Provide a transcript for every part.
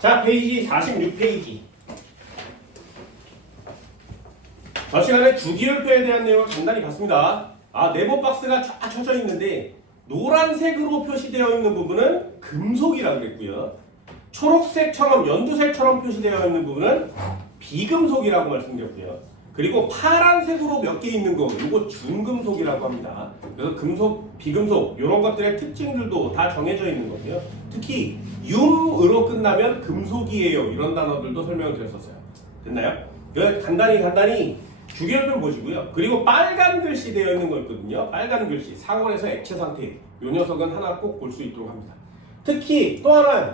자, 페이지 46페이지. 저 시간에 주기율표에 대한 내용을 간단히 봤습니다. 네모 박스가 쫙 쳐져 있는데 노란색으로 표시되어 있는 부분은 금속이라고 그랬고요. 초록색처럼 연두색처럼 표시되어 있는 부분은 비금속이라고 말씀드렸고요. 그리고 파란색으로 몇 개 있는 거, 이거 중금속이라고 합니다. 그래서 금속, 비금속 이런 것들의 특징들도 다 정해져 있는 거고요. 특히 융으로 끝나면 금속이에요. 이런 단어들도 설명을 드렸었어요. 됐나요? 간단히 주기율표 보시고요. 그리고 빨간 글씨 되어 있는 거 있거든요. 빨간 글씨, 상온에서 액체 상태. 이 녀석은 하나 꼭 볼 수 있도록 합니다. 특히 또 하나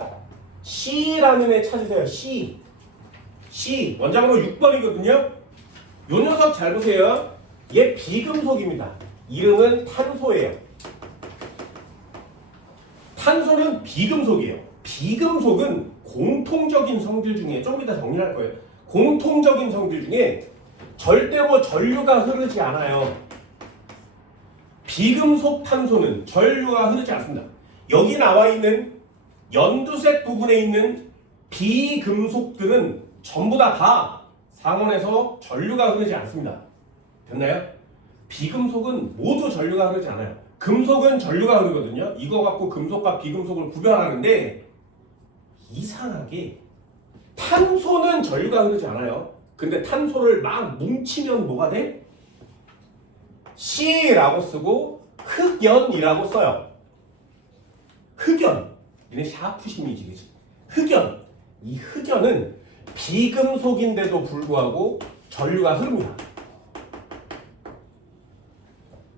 C라는 애 찾으세요. C 원자번호 6번이거든요. 요 녀석 잘 보세요. 얘 비금속입니다. 이름은 탄소예요. 탄소는 비금속이에요. 비금속은 공통적인 성질 중에 좀 이따 정리할 거예요. 공통적인 성질 중에 절대로 전류가 흐르지 않아요. 비금속 탄소는 전류가 흐르지 않습니다. 여기 나와 있는 연두색 부분에 있는 비금속들은 전부 다 상온에서 전류가 흐르지 않습니다. 됐나요? 비금속은 모두 전류가 흐르지 않아요. 금속은 전류가 흐르거든요. 이거 갖고 금속과 비금속을 구별하는데 이상하게 탄소는 전류가 흐르지 않아요. 근데 탄소를 막 뭉치면 뭐가 돼? C라고 쓰고 흑연이라고 써요. 흑연. 얘네 샤프심이지, 그치? 흑연. 이 흑연은 비금속인데도 불구하고 전류가 흐릅니다.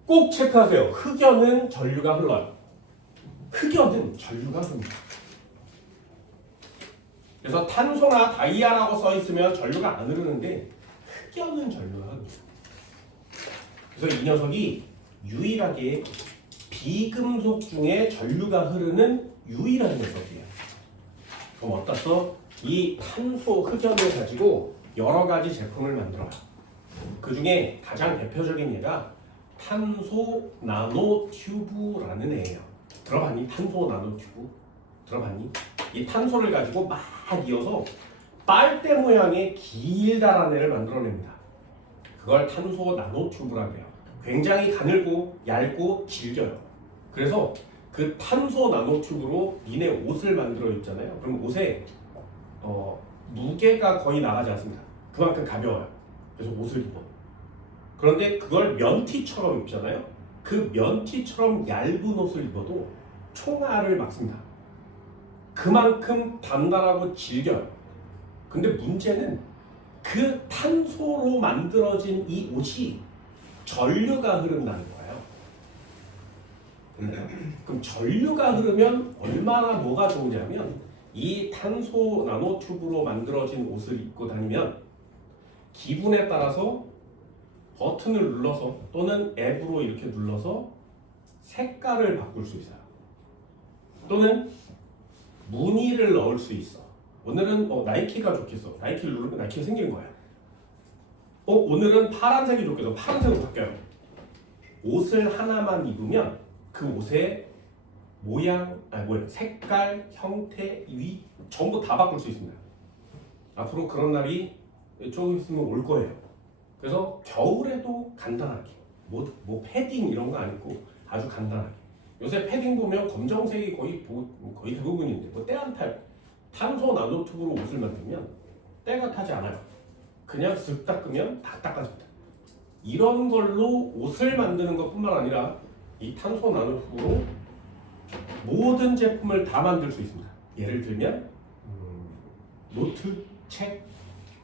꼭 체크하세요. 흑연은 전류가 흘러요. 흑연은 전류가 흐릅니다. 그래서 탄소나 다이아라고 써 있으면 전류가 안 흐르는데 흑연은 전류가 흐릅니다. 그래서 이 녀석이 유일하게 비금속 중에 전류가 흐르는 유일한 녀석이에요. 그럼 어디다 써? 이 탄소 흑연을 가지고 여러 가지 제품을 만들어요. 그 중에 가장 대표적인 예가 탄소 나노 튜브라는 애예요. 들어봤니? 탄소 나노 튜브? 들어봤니? 이 탄소를 가지고 막 이어서 빨대 모양의 길다란 애를 만들어냅니다. 그걸 탄소 나노 튜브라고 해요. 굉장히 가늘고 얇고 질겨요. 그래서 그 탄소 나노 튜브로 니네 옷을 만들어 입잖아요. 그럼 옷에 무게가 거의 나가지 않습니다. 그만큼 가벼워요. 그래서 옷을 입어. 그런데 그걸 면티처럼 입잖아요. 그 면티처럼 얇은 옷을 입어도 총알을 막습니다. 그만큼 단단하고 질겨요. 근데 문제는 그 탄소로 만들어진 이 옷이 전류가 흐른다는 거예요. 그럼 전류가 흐르면 얼마나 뭐가 좋으냐면 이 탄소 나노 튜브로 만들어진 옷을 입고 다니면 기분에 따라서 버튼을 눌러서 또는 앱으로 이렇게 눌러서 색깔을 바꿀 수 있어요. 또는 무늬를 넣을 수 있어. 오늘은 나이키가 좋겠어. 나이키를 누르면 나이키가 생기는 거야. 오늘은 파란색이 좋겠어. 파란색으로 바뀌어요. 옷을 하나만 입으면 그 옷의 모양, 색깔, 형태, 위 전부 다 바꿀 수 있습니다. 앞으로 그런 날이 조금 있으면 올 거예요. 그래서 겨울에도 간단하게 뭐 패딩 이런 거 안 입고 아주 간단하게. 요새 패딩 보면 검정색이 거의 대부분인데 때 안 탈. 탄소 나노 튜브로 옷을 만들면 때가 타지 않아요. 그냥 쓱 닦으면 다 닦아집니다. 이런 걸로 옷을 만드는 것뿐만 아니라 이 탄소 나노 튜브로 모든 제품을 다 만들 수 있습니다. 예를 들면 노트, 책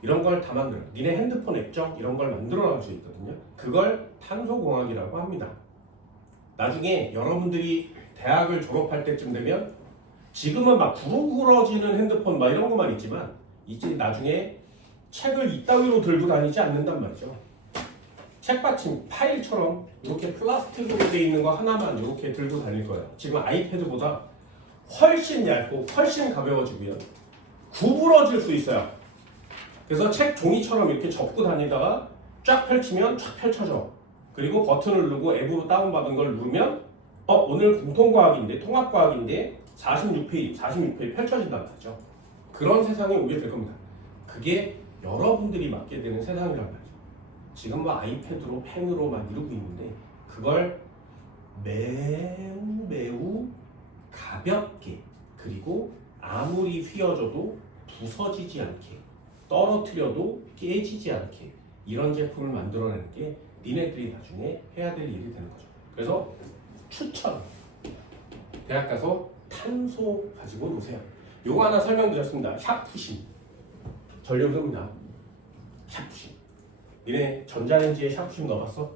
이런 걸 다 만들어요. 니네 핸드폰 액정 이런 걸 만들어 나갈 수 있거든요. 그걸 탄소공학이라고 합니다. 나중에 여러분들이 대학을 졸업할 때쯤 되면 지금은 막 부르러지는 핸드폰 막 이런 것만 있지만 이제 나중에 책을 이따위로 들고 다니지 않는단 말이죠. 책받침 파일처럼 이렇게 플라스틱으로 되어 있는 거 하나만 이렇게 들고 다닐 거예요. 지금 아이패드보다 훨씬 얇고 훨씬 가벼워지고요. 구부러질 수 있어요. 그래서 책 종이처럼 이렇게 접고 다니다가 쫙 펼치면 쫙 펼쳐져. 그리고 버튼을 누르고 앱으로 다운받은 걸 누르면 오늘 공통과학인데 통합과학인데 46페이지 펼쳐진단 말이죠. 그런 세상이 오게 될 겁니다. 그게 여러분들이 맡게 되는 세상이란 말이죠. 지금 뭐 아이패드로 펜으로 막 이루고 있는데 그걸 매우 가볍게 그리고 아무리 휘어져도 부서지지 않게 떨어뜨려도 깨지지 않게 이런 제품을 만들어내는 게 니네들이 나중에 해야 될 일이 되는 거죠. 그래서 추천! 대학 가서 탄소 가지고 노세요. 요거 하나 설명드렸습니다. 샤프심. 전류 흐릅니다. 샤프심. 니네 전자레인지에 샤프심 넣어봤어?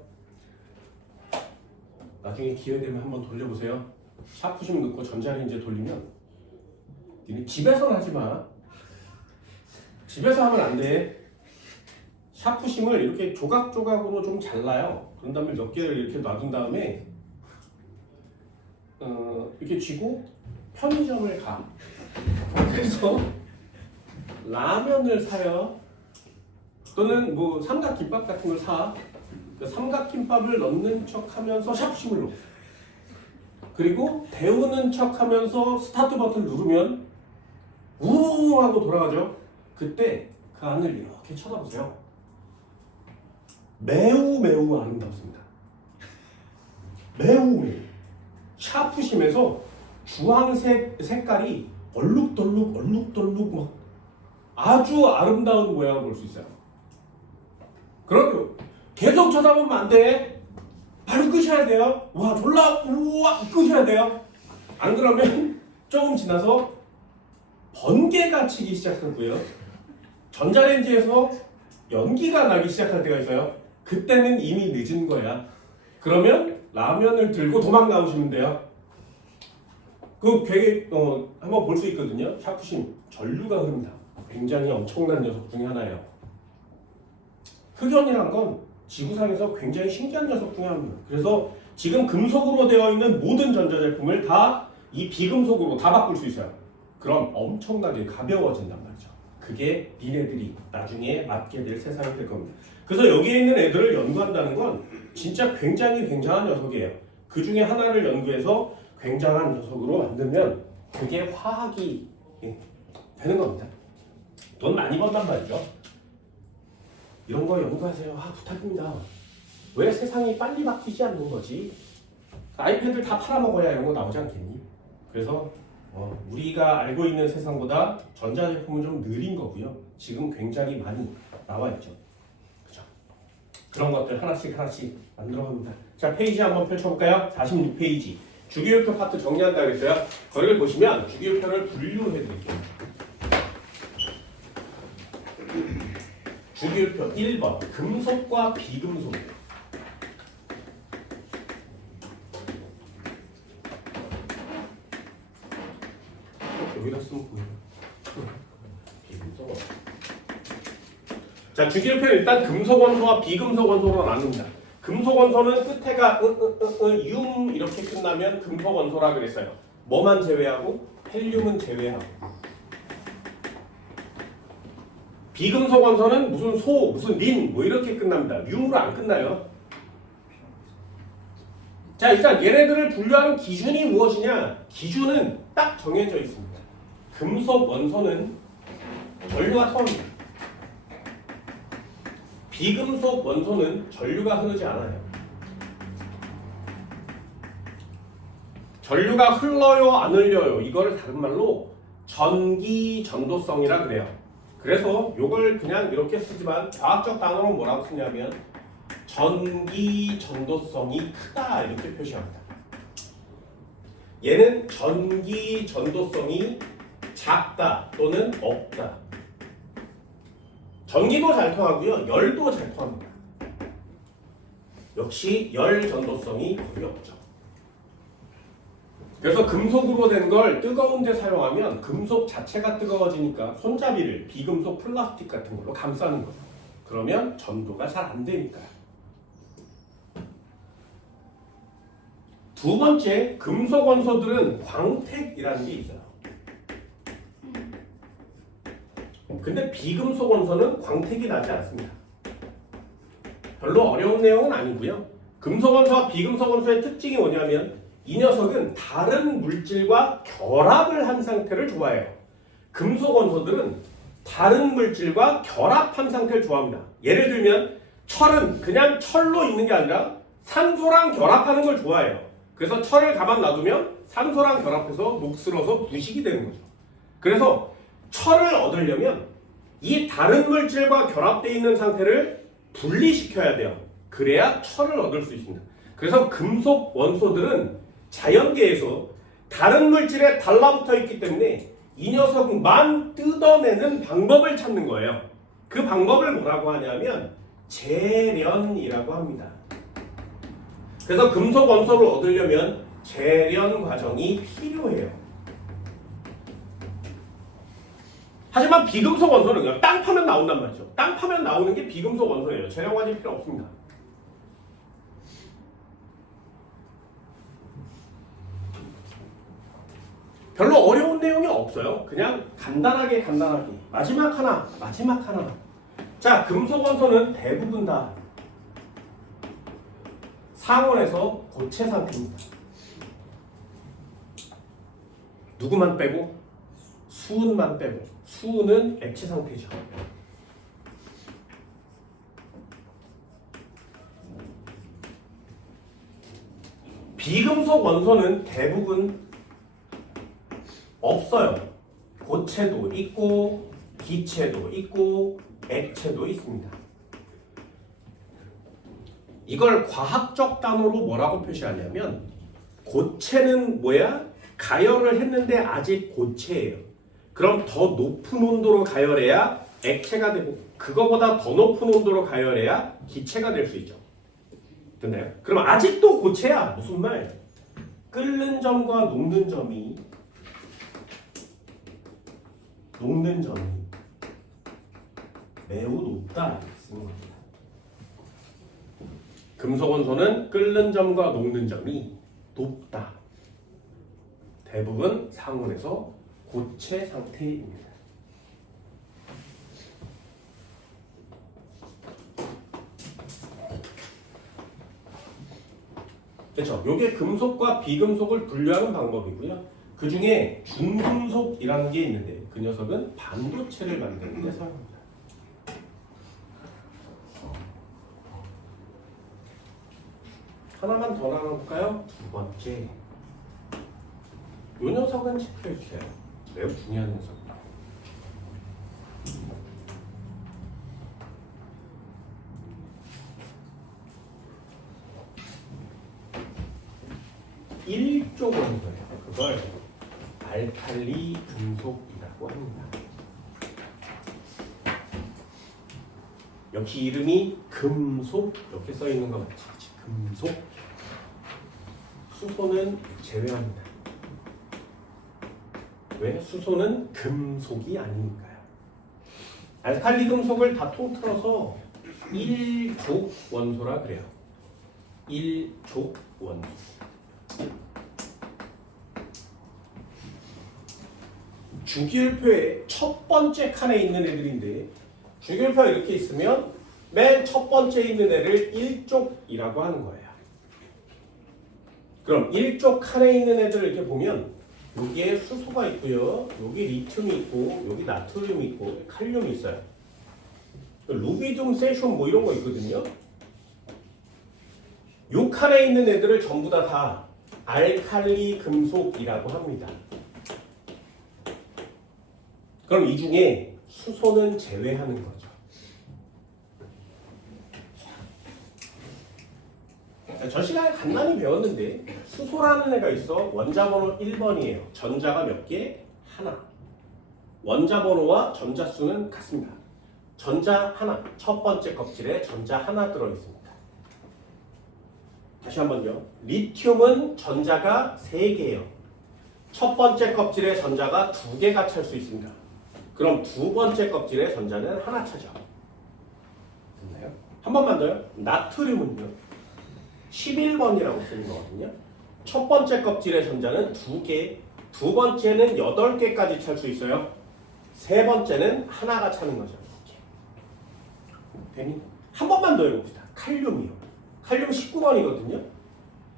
나중에 기회되면 한번 돌려보세요. 샤프심 넣고 전자레인지에 돌리면 니네 집에서는 하지 마. 집에서 하면 안 돼. 샤프심을 이렇게 조각조각으로 좀 잘라요. 그런 다음에 몇 개를 이렇게 놔둔 다음에 이렇게 쥐고 편의점을 가. 그래서 라면을 사요. 또는 뭐 삼각김밥 같은 걸 사. 그 삼각김밥을 넣는 척하면서 샤프심을 넣어. 그리고 데우는 척하면서 스타트 버튼 누르면 우웅 하고 돌아가죠. 그때 그 안을 이렇게 쳐다보세요. 매우 아름답습니다. 매우 샤프심에서 주황색 색깔이 얼룩덜룩 막 아주 아름다운 모양을 볼 수 있어요. 그럼 계속 쳐다보면 안 돼. 바로 끄셔야 돼요. 와 졸라 우와 끄셔야 돼요. 안 그러면 조금 지나서 번개가 치기 시작하고요. 전자레인지에서 연기가 나기 시작할 때가 있어요. 그때는 이미 늦은 거야. 그러면 라면을 들고 도망 나오시면 돼요. 그 되게 한번 볼 수 있거든요. 샤프심 전류가 흐릅니다. 굉장히 엄청난 녀석 중에 하나예요. 흑연이란 건 지구상에서 굉장히 신기한 녀석 중에 하나입니다. 그래서 지금 금속으로 되어 있는 모든 전자제품을 다 이 비금속으로 다 바꿀 수 있어요. 그럼 엄청나게 가벼워진단 말이죠. 그게 니네들이 나중에 맡게 될 세상이 될 겁니다. 그래서 여기에 있는 애들을 연구한다는 건 진짜 굉장한 녀석이에요. 그 중에 하나를 연구해서 굉장한 녀석으로 만들면 그게 화학이 되는 겁니다. 돈 많이 번단 말이죠. 이런 거 연구하세요. 부탁입니다. 왜 세상이 빨리 바뀌지 않는 거지? 아이패드를 다 팔아먹어야 이런 거 나오지 않겠니? 그래서 우리가 알고 있는 세상보다 전자제품은 좀 느린 거고요. 지금 굉장히 많이 나와 있죠. 그렇죠? 그런 것들 하나씩 만들어갑니다. 자, 페이지 한번 펼쳐볼까요? 46페이지. 주기율표 파트 정리한다 그랬어요. 거기를 보시면 주기율표를 분류해 드릴게요. 주기율표 1번 금속과 비금속. 여기다 쓰면 보여요. 비금속. 자, 주기율표는 일단 금속 원소와 비금속 원소로 나눕니다. 금속 원소는 끝에가 윰 이렇게 끝나면 금속 원소라 그랬어요. 뭐만 제외하고? 헬륨은 제외하고. 비금속 원소는 무슨 린 뭐 이렇게 끝납니다. 뮴으로 안 끝나요. 자, 일단 얘네들을 분류하는 기준이 무엇이냐? 기준은 딱 정해져 있습니다. 금속 원소는 전류가 통합니다. 비금속 원소는 전류가 흐르지 않아요. 전류가 흘러요, 안 흘려요? 이거를 다른 말로 전기 전도성이라 그래요. 그래서 이걸 그냥 이렇게 쓰지만 과학적 단어로 뭐라고 쓰냐면 전기 전도성이 크다 이렇게 표시합니다. 얘는 전기 전도성이 작다 또는 없다. 전기도 잘 통하고요. 열도 잘 통합니다. 역시 열 전도성이 거의 없죠. 그래서 금속으로 된 걸 뜨거운 데 사용하면 금속 자체가 뜨거워지니까 손잡이를 비금속 플라스틱 같은 걸로 감싸는 거죠. 그러면 전도가 잘 안 되니까요. 두 번째, 금속 원소들은 광택이라는 게 있어요. 근데 비금속 원소는 광택이 나지 않습니다. 별로 어려운 내용은 아니고요. 금속 원소와 비금속 원소의 특징이 뭐냐면 이 녀석은 다른 물질과 결합을 한 상태를 좋아해요. 금속 원소들은 다른 물질과 결합한 상태를 좋아합니다. 예를 들면 철은 그냥 철로 있는 게 아니라 산소랑 결합하는 걸 좋아해요. 그래서 철을 가만 놔두면 산소랑 결합해서 녹슬어서 부식이 되는 거죠. 그래서 철을 얻으려면 이 다른 물질과 결합되어 있는 상태를 분리시켜야 돼요. 그래야 철을 얻을 수 있습니다. 그래서 금속 원소들은 자연계에서 다른 물질에 달라붙어 있기 때문에 이 녀석만 뜯어내는 방법을 찾는 거예요. 그 방법을 뭐라고 하냐면 재련이라고 합니다. 그래서 금속 원소를 얻으려면 재련 과정이 필요해요. 하지만 비금속 원소는 그냥 땅 파면 나온단 말이죠. 땅 파면 나오는 게 비금속 원소예요. 재련 과정이 필요 없습니다. 별로 어려운 내용이 없어요. 그냥 간단하게 마지막 하나. 자, 금속 원소는 대부분 다 상온에서 고체 상태입니다. 누구만 빼고? 수은만 빼고. 수은은 액체 상태죠. 비금속 원소는 대부분 없어요. 고체도 있고 기체도 있고 액체도 있습니다. 이걸 과학적 단어로 뭐라고 표시하냐면 고체는 뭐야? 가열을 했는데 아직 고체예요. 그럼 더 높은 온도로 가열해야 액체가 되고 그거보다 더 높은 온도로 가열해야 기체가 될 수 있죠. 됐나요? 그럼 아직도 고체야. 무슨 말? 끓는 점과 녹는 점이 매우 높다 쓰는 겁니다. 금속 원소는 끓는 점과 녹는 점이 높다. 대부분 상온에서 고체 상태입니다. 그렇죠. 이게 금속과 비금속을 분류하는 방법이고요. 그 중에 중금속이라는 게 있는데 그 녀석은 반도체를 만드는 데 사용합니다. 하나만 더 나눠볼까요? 두 번째. 이 녀석은 체크해주세요. 매우 중요한 녀석입니다. 일조 원소예요. 그걸 알칼리 금속이라고 합니다. 역시 이름이 금속 이렇게 써 있는 거 맞지? 금속. 수소는 제외합니다. 왜? 수소는 금속이 아니니까요. 알칼리 금속을 다 통틀어서 일족 원소라 그래요. 일족 원소. 주기율표의 첫 번째 칸에 있는 애들인데 주기율표가 이렇게 있으면 맨 첫 번째에 있는 애를 일족이라고 하는 거예요. 그럼 일족 칸에 있는 애들을 이렇게 보면 여기에 수소가 있고요. 여기 리튬이 있고 여기 나트륨이 있고 칼륨이 있어요. 루비듐, 세슘 뭐 이런 거 있거든요. 요 칸에 있는 애들을 전부 다 알칼리 금속이라고 합니다. 그럼 이 중에 수소는 제외하는 거죠. 전 시간에 간단히 배웠는데 수소라는 애가 있어. 원자 번호 1번이에요. 전자가 몇 개? 하나. 원자 번호와 전자 수는 같습니다. 전자 하나. 첫 번째 껍질에 전자 하나 들어있습니다. 다시 한번요. 리튬은 전자가 3개예요. 첫 번째 껍질에 전자가 2개가 찰 수 있습니다. 그럼 두 번째 껍질에 전자는 하나 차죠. 됐나요? 한 번만 더요. 나트륨은요. 11번이라고 쓰는 거거든요. 첫 번째 껍질의 전자는 2개, 두 번째는 8개까지 찰 수 있어요. 세 번째는 하나가 차는 거죠. 되니? 한 번만 더 해봅시다. 칼륨이요. 칼륨 19번이거든요.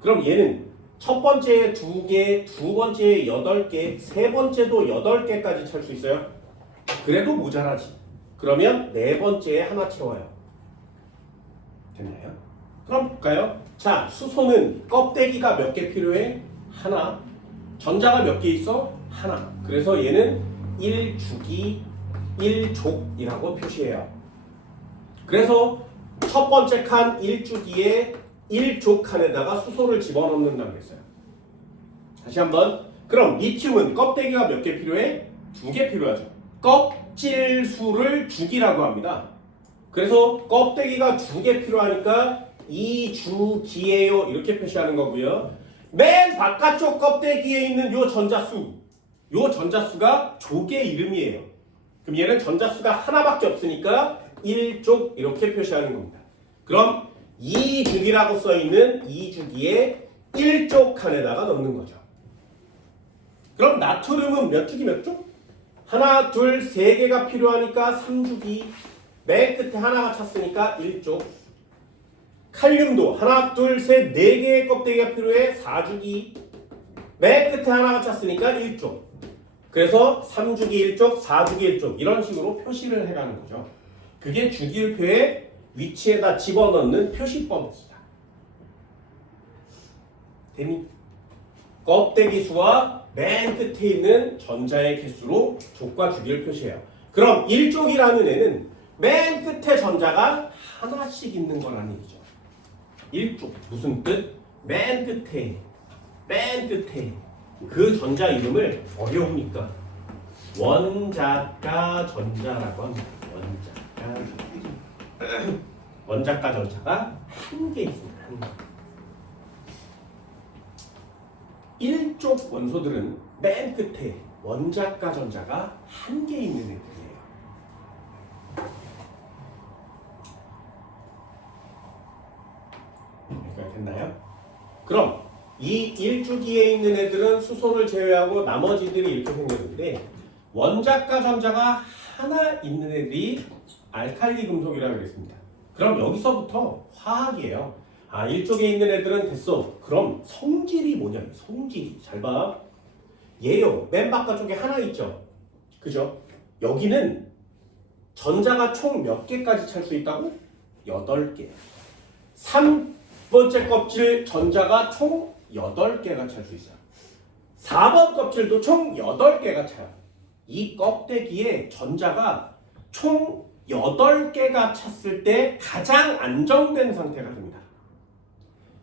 그럼 얘는 첫 번째에 2개, 두 번째에 8개, 세 번째도 8개까지 찰 수 있어요. 그래도 모자라지. 그러면 네 번째에 하나 채워요. 됐나요? 그럼 볼까요? 자, 수소는 껍데기가 몇 개 필요해? 하나. 전자가 몇 개 있어? 하나. 그래서 얘는 1주기 1족이라고 표시해요. 그래서 첫 번째 칸 1주기에 1족 칸에다가 수소를 집어넣는다고 했어요. 다시 한번. 그럼 리튬은 껍데기가 몇 개 필요해? 2개 필요하죠. 껍질 수를 주기라고 합니다. 그래서 껍데기가 2개 필요하니까 2주기예요. 이렇게 표시하는 거고요. 맨 바깥쪽 껍데기에 있는 요 전자수가 족의 이름이에요. 그럼 얘는 전자수가 하나밖에 없으니까 1족 이렇게 표시하는 겁니다. 그럼 2주기라고 써있는 2주기에 1족 칸에다가 넣는 거죠. 그럼 나트륨은 몇 주기 몇 족? 하나, 둘, 세 개가 필요하니까 3주기. 맨 끝에 하나가 찼으니까 1족. 칼륨도 하나, 둘, 셋, 네 개의 껍데기가 필요해 4주기. 맨 끝에 하나가 찼으니까 1족. 그래서 3주기 1족, 4주기 1족 이런 식으로 표시를 해가는 거죠. 그게 주기율표의 위치에다 집어넣는 표시법입니다. 됐니? 껍데기 수와 맨 끝에 있는 전자의 개수로 족과 주기를 표시해요. 그럼 1족이라는 애는 맨 끝에 전자가 하나씩 있는 거라는 얘기죠. 1족 무슨 뜻? 맨 끝에 그 전자 이름을 어려우니까 원자가 전자라고 합니다. 원자가 전자가 한 개 있습니다. 1족 원소들은 맨 끝에 원자가 전자가 한 개 있는 애들이에요. 여기까지 됐나요? 그럼 이 1주기에 있는 애들은 수소를 제외하고 나머지들이 이렇게 생겼는데 원자가 전자가 하나 있는 애들이 알칼리 금속이라고 그랬습니다. 그럼 여기서부터 화학이에요. 아, 1쪽에 있는 애들은 됐어. 그럼 성질이 뭐냐? 성질이. 잘 봐. 얘요. 맨 바깥쪽에 하나 있죠. 그죠? 여기는 전자가 총 몇 개까지 찰 수 있다고? 8개. 3번째 껍질 전자가 총 8개가 찰 수 있어요. 4번 껍질도 총 8개가 차요. 이 껍데기에 전자가 총 8개가 찼을 때 가장 안정된 상태가 됩니다.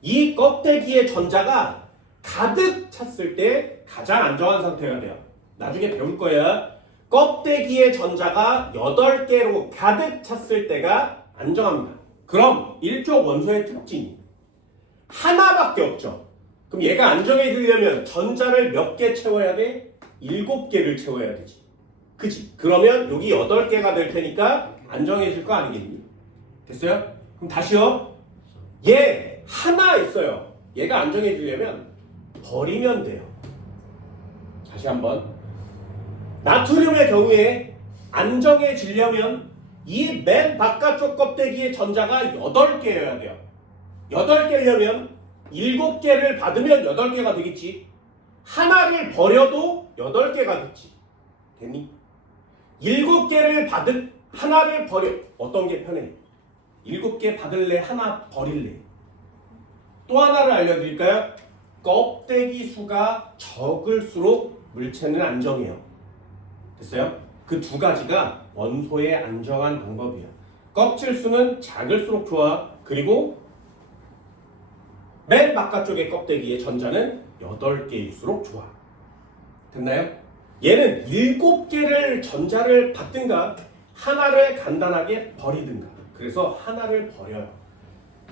이 껍데기에 전자가 가득 찼을 때 가장 안정한 상태가 돼요. 나중에 배울 거야. 껍데기에 전자가 8개로 가득 찼을 때가 안정합니다. 그럼 1족 원소의 특징이 하나밖에 없죠. 그럼 얘가 안정해지려면 전자를 몇 개 채워야 돼? 7개를 채워야 되지. 그치? 그러면 여기 8개가 될 테니까 안정해질 거 아니겠니? 됐어요? 그럼 다시요. 얘 하나 있어요. 얘가 안정해지려면 버리면 돼요. 다시 한번. 나트륨의 경우에 안정해지려면 이 맨 바깥쪽 껍데기의 전자가 8개여야 돼요. 8개려면 7개를 받으면 8개가 되겠지. 하나를 버려도 8개가 됐지. 됐니? 7개를 받을 하나를 버려. 어떤 게 편해? 7개 받을래? 하나 버릴래? 또 하나를 알려드릴까요? 껍데기 수가 적을수록 물체는 안정해요. 됐어요? 그 두 가지가 원소의 안정한 방법이에요. 껍질 수는 작을수록 좋아. 그리고 맨 바깥쪽의 껍데기의 전자는 8개일수록 좋아. 됐나요? 얘는 7개를 전자를 받든가 하나를 간단하게 버리든가. 그래서 하나를 버려요.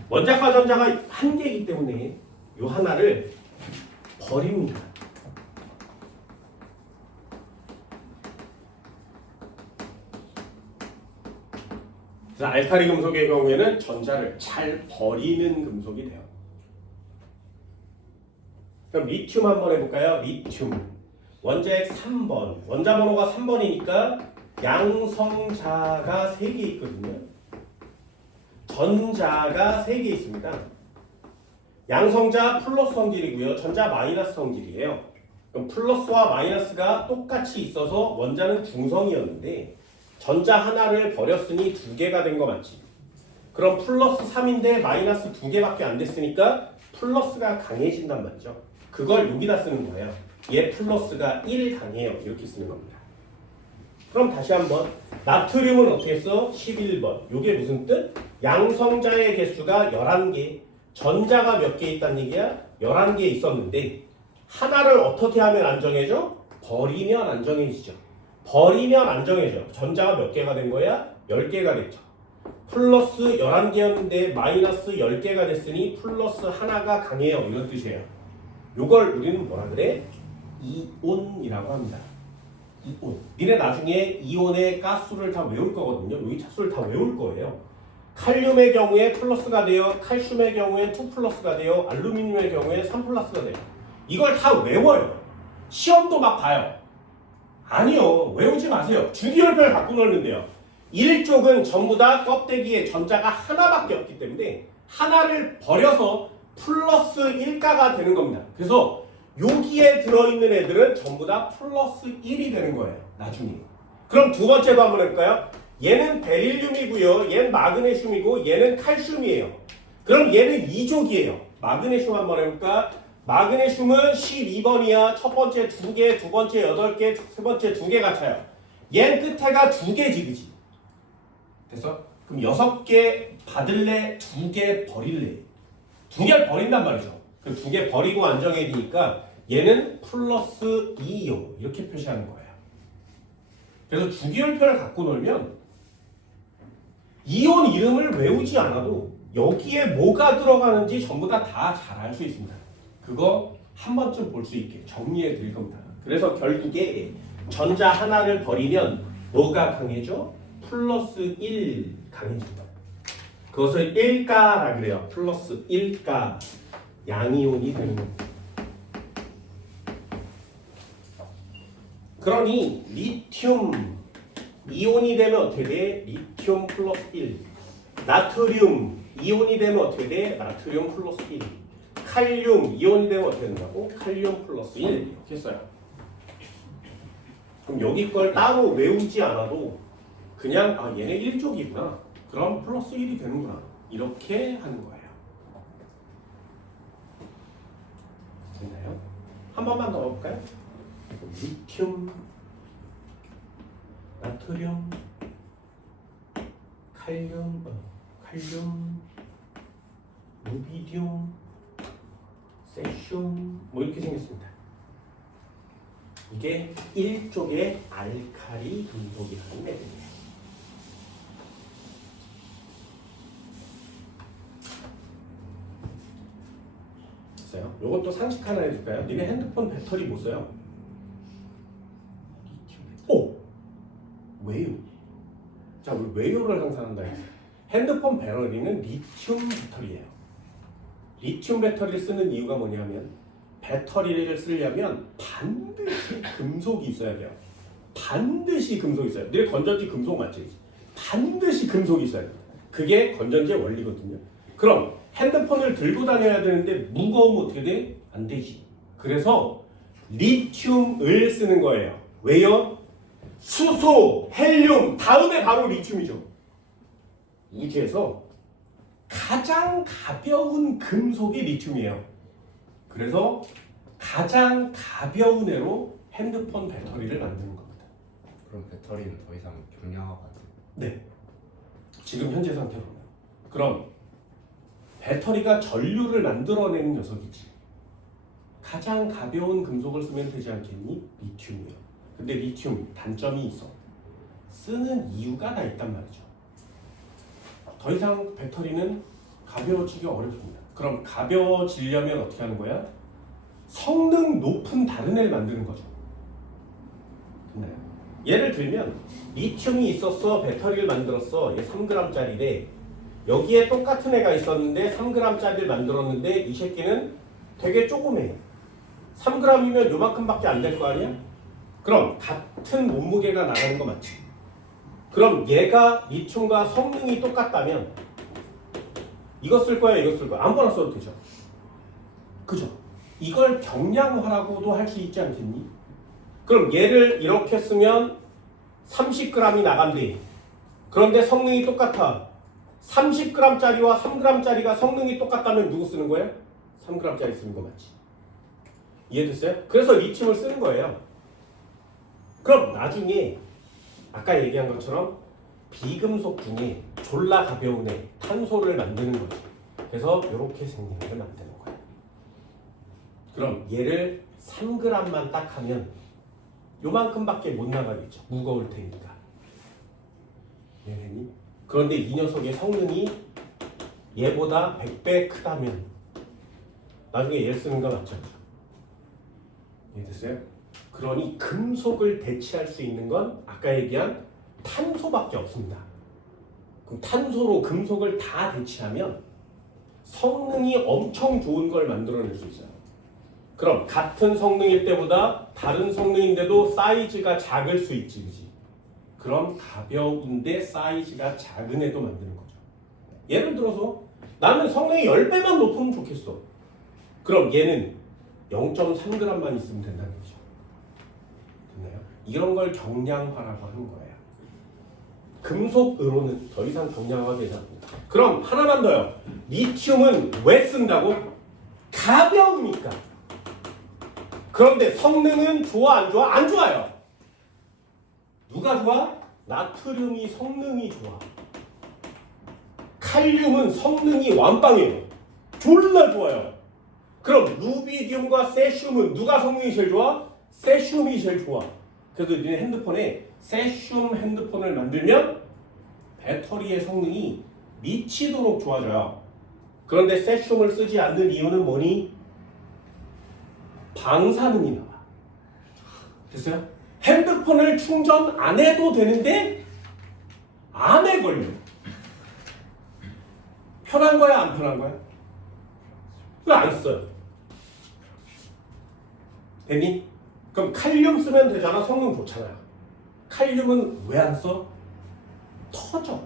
원자과 전자가 한 개이기 때문에 이 하나를 버립니다. 그래서 알칼리 금속의 경우에는 전자를 잘 버리는 금속이 돼요. 그럼 리튬 한번 해볼까요? 리튬. 원자핵 3번. 원자 번호가 3번이니까 양성자가 3개 있거든요. 전자가 3개 있습니다. 양성자 플러스 성질이고요. 전자 마이너스 성질이에요. 그럼 플러스와 마이너스가 똑같이 있어서 원자는 중성이었는데 전자 하나를 버렸으니 두 개가 된 거 맞지? 그럼 플러스 3인데 마이너스 두 개밖에 안 됐으니까 플러스가 강해진단 말이죠. 그걸 여기다 쓰는 거예요. 얘 플러스가 1 강해요. 이렇게 쓰는 겁니다. 그럼 다시 한번 나트륨은 어떻게 써? 11번. 이게 무슨 뜻? 양성자의 개수가 11개, 전자가 몇 개 있다는 얘기야? 11개 있었는데 하나를 어떻게 하면 안정해져? 버리면 안정해지죠. 버리면 안정해져. 전자가 몇 개가 된 거야? 10개가 됐죠. 플러스 11개였는데 마이너스 10개가 됐으니 플러스 하나가 강해요. 이런 뜻이에요. 이걸 우리는 뭐라 그래? 이온이라고 합니다. 이온. 니네 나중에 이온의 가수를 다 외울 거거든요. 여기 차수를 다 외울 거예요. 칼륨의 경우에 플러스가 돼요. 칼슘의 경우에 2 플러스가 돼요. 알루미늄의 경우에 3 플러스가 돼요. 이걸 다 외워요. 시험도 막 봐요. 아니요. 외우지 마세요. 주기율표를 갖고 놀는데요. 1쪽은 전부 다 껍데기에 전자가 하나밖에 없기 때문에 하나를 버려서 플러스 1가가 되는 겁니다. 그래서 여기에 들어있는 애들은 전부 다 플러스 1이 되는 거예요. 나중에. 그럼 두 번째도 한번 해볼까요? 얘는 베릴륨이고요. 얘는 마그네슘이고 얘는 칼슘이에요. 그럼 얘는 2족이에요. 마그네슘 한번 해볼까? 마그네슘은 12번이야. 첫 번째 2개, 두 번째 8개, 세 번째 2개 같아요. 얘는 끝에가 2개지, 그지? 됐어? 그럼 6개 받을래? 2개 버릴래? 2개 버린단 말이죠. 그 2개 버리고 안정해지니까 얘는 플러스 2요. 이렇게 표시하는 거예요. 그래서 주기율표를 갖고 놀면 이온 이름을 외우지 않아도 여기에 뭐가 들어가는지 전부 다 잘 알 수 있습니다. 그거 한 번쯤 볼 수 있게 정리해 드릴 겁니다. 그래서 결국에 전자 하나를 버리면 뭐가 강해져? 플러스 1 강해진다. 그것을 1가라 그래요. 플러스 1가 양이온이 되는 겁니다. 그러니 리튬 이온이 되면 어떻게 돼? 리튬 플러스 1. 나트륨 이온이 되면 어떻게 돼? 나트륨 플러스 1. 칼륨 이온이 되면 어떻게 된다고? 칼륨 플러스 1. 이렇게 써요. 그럼 여기 걸 따로 외우지 않아도 그냥 아 얘네 1족이구나. 그럼 플러스 1이 되는구나. 이렇게 하는 거예요. 됐나요? 한 번만 더 볼까요? 리튬, 나트륨, 칼륨, 루비듐, 세슘 뭐 이렇게 생겼습니다. 이게 1쪽의 알칼리 금속이라는 애들이에요. 있어요. 요것도 상식 하나 해줄까요? 니네 핸드폰 배터리 못 써요? 오! 왜요? 자, 우리 왜요를 항상 한다 했어요. 핸드폰 배터리는 리튬 배터리예요. 리튬 배터리를 쓰는 이유가 뭐냐면 배터리를 쓰려면 반드시 금속이 있어야 돼요. 반드시 금속이 있어야 돼요. 니네 건전지 금속 맞지? 반드시 금속이 있어야 돼요. 그게 건전지의 원리거든요. 그럼 핸드폰을 들고 다녀야 되는데 무거우면 어떻게 돼? 안 되지. 그래서 리튬을 쓰는 거예요. 왜요? 수소, 헬륨 다음에 바로 리튬이죠. 우주에서 가장 가벼운 금속이 리튬이에요. 그래서 가장 가벼운 애로 핸드폰 배터리를 만드는 겁니다. 그럼 배터리는 더 이상 경량화가 안 돼요? 네. 지금 현재 상태로는. 그럼 배터리가 전류를 만들어내는 녀석이지. 가장 가벼운 금속을 쓰면 되지 않겠니? 리튬이요. 근데 리튬 단점이 있어. 쓰는 이유가 다 있단 말이죠. 더 이상 배터리는 가벼워지기 어렵습니다. 그럼 가벼워지려면 어떻게 하는 거야? 성능 높은 다른 애를 만드는 거죠. 됐나요? 예를 들면 리튬이 있었어. 배터리를 만들었어. 얘 3g짜리래. 여기에 똑같은 애가 있었는데 3g짜리를 만들었는데 이 새끼는 되게 조그매요. 3g이면 요만큼밖에 안 될 거 아니야? 그럼 같은 몸무게가 나가는 거 맞지? 그럼 얘가 리튬과 성능이 똑같다면 이거 쓸 거야, 이거 쓸 거야? 아무거나 써도 되죠. 그죠? 이걸 경량화라고도 할 수 있지 않겠니? 그럼 얘를 이렇게 쓰면 30g이 나간대. 그런데 성능이 똑같아. 30g짜리와 3g짜리가 성능이 똑같다면 누구 쓰는 거예요? 3g짜리 쓰는 거 맞지? 이해됐어요? 그래서 리튬을 쓰는 거예요. 그럼 나중에 아까 얘기한 것처럼 비금속 중에 졸라 가벼운 애, 탄소를 만드는 거지. 그래서 이렇게 생긴 걸 만드는 거야. 그럼 얘를 3g만 딱 하면 요만큼밖에 못 나가겠죠. 무거울 테니까. 얘네니? 그런데 이 녀석의 성능이 얘보다 100배 크다면 나중에 얘를 쓰는 거 맞죠? 이해됐어요? 그러니 금속을 대체할 수 있는 건 아까 얘기한 탄소밖에 없습니다. 그럼 탄소로 금속을 다 대체하면 성능이 엄청 좋은 걸 만들어낼 수 있어요. 그럼 같은 성능일 때보다 다른 성능인데도 사이즈가 작을 수 있지, 그지? 그럼 가벼운데 사이즈가 작은 애도 만드는 거죠. 예를 들어서 나는 성능이 10배만 높으면 좋겠어. 그럼 얘는 0.3g만 있으면 된다는 거죠. 됐나요? 이런 걸 경량화라고 하는 거예요. 금속으로는 더 이상 경량화가 되지 않습니다. 그럼 하나만 더요. 리튬은 왜 쓴다고? 가벼우니까. 그런데 성능은 좋아 안 좋아? 안 좋아요. 누가 좋아? 나트륨이 성능이 좋아. 칼륨은 성능이 완빵이에요. 졸라 좋아요. 그럼 루비디움과 세슘은 누가 성능이 제일 좋아? 세슘이 제일 좋아. 그래서 니네 핸드폰에 세슘 핸드폰을 만들면 배터리의 성능이 미치도록 좋아져요. 그런데 세슘을 쓰지 않는 이유는 뭐니? 방사능이 나와. 됐어요? 핸드폰을 충전 안 해도 되는데 암에 걸려. 편한 거야, 안 편한 거야? 그거 안 써요. 됐니? 그럼 칼륨 쓰면 되잖아. 성능 좋잖아요. 칼륨은 왜 안 써? 터져.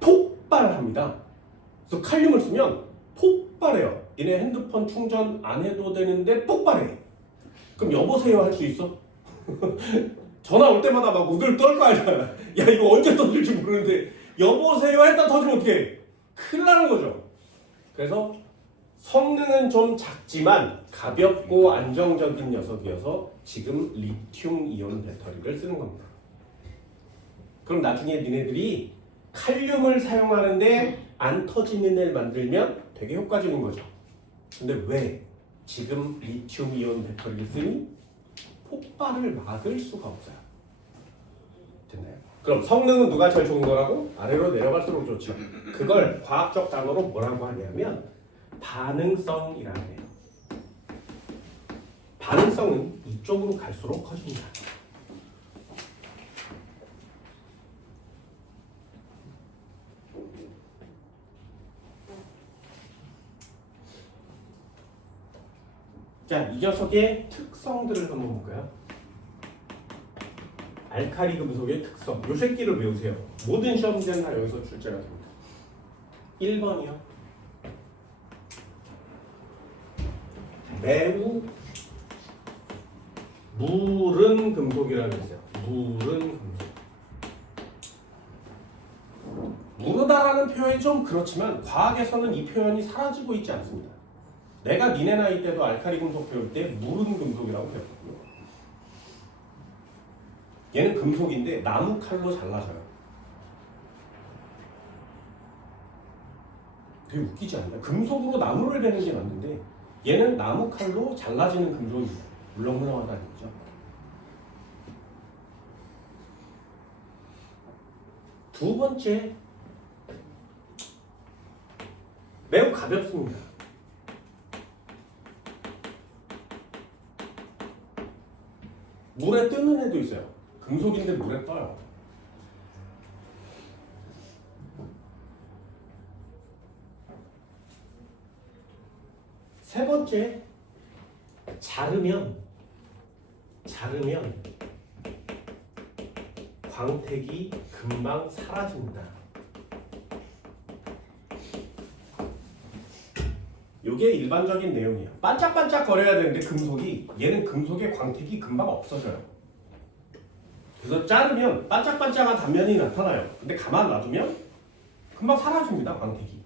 폭발합니다. 그래서 칼륨을 쓰면 폭발해요. 얘네 핸드폰 충전 안 해도 되는데 폭발해. 그럼 여보세요 할 수 있어? 전화 올 때마다 막 우들 떨 거 아니야. 야 이거 언제 터질지 모르는데 여보세요 했다 터지면 어떡해? 큰일 나는 거죠. 그래서 성능은 좀 작지만 가볍고 안정적인 녀석이어서 지금 리튬 이온 배터리를 쓰는 겁니다. 그럼 나중에 니네들이 칼륨을 사용하는데 안 터지는 애를 만들면 되게 효과적인 거죠. 근데 왜 지금 리튬 이온 배터리를 쓰니? 폭발을 막을 수가 없어요. 됐나요? 그럼 성능은 누가 제일 좋은 거라고? 아래로 내려갈수록 좋죠. 그걸 과학적 단어로 뭐라고 하냐면 반응성이라고 해요. 반응성은 이쪽으로 갈수록 커집니다. 자, 이 녀석의 특성들을 한번 볼까요? 알카리 금속의 특성. 요 새끼를 외우세요. 모든 시험 문제는 다 여기서 출제가 됩니다. 1번이요. 매우 무른 금속이라고 했어요. 무른 금속. 무르다라는 표현이 좀 그렇지만 과학에서는 이 표현이 사라지고 있지 않습니다. 내가 니네 나이 때도 알카리 금속 배울 때 무른 금속이라고 배웠거든요. 얘는 금속인데 나무 칼로 잘라져요. 되게 웃기지 않나요? 금속으로 나무를 베는 게 맞는데 얘는 나무 칼로 잘라지는 금속입니다. 물렁물렁하다는 거죠. 두 번째, 매우 가볍습니다. 물에 뜨는 애도 있어요. 금속인데 물에 떠요. 세 번째, 자르면 광택이 금방 사라집니다. 요 이게 일반적인 내용이야. 반짝반짝 거려야 되는데 금속이 얘는 금속의 광택이 금방 없어져요. 그래서 자르면 반짝반짝한 단면이 나타나요. 근데 가만 놔두면 금방 사라집니다. 광택이.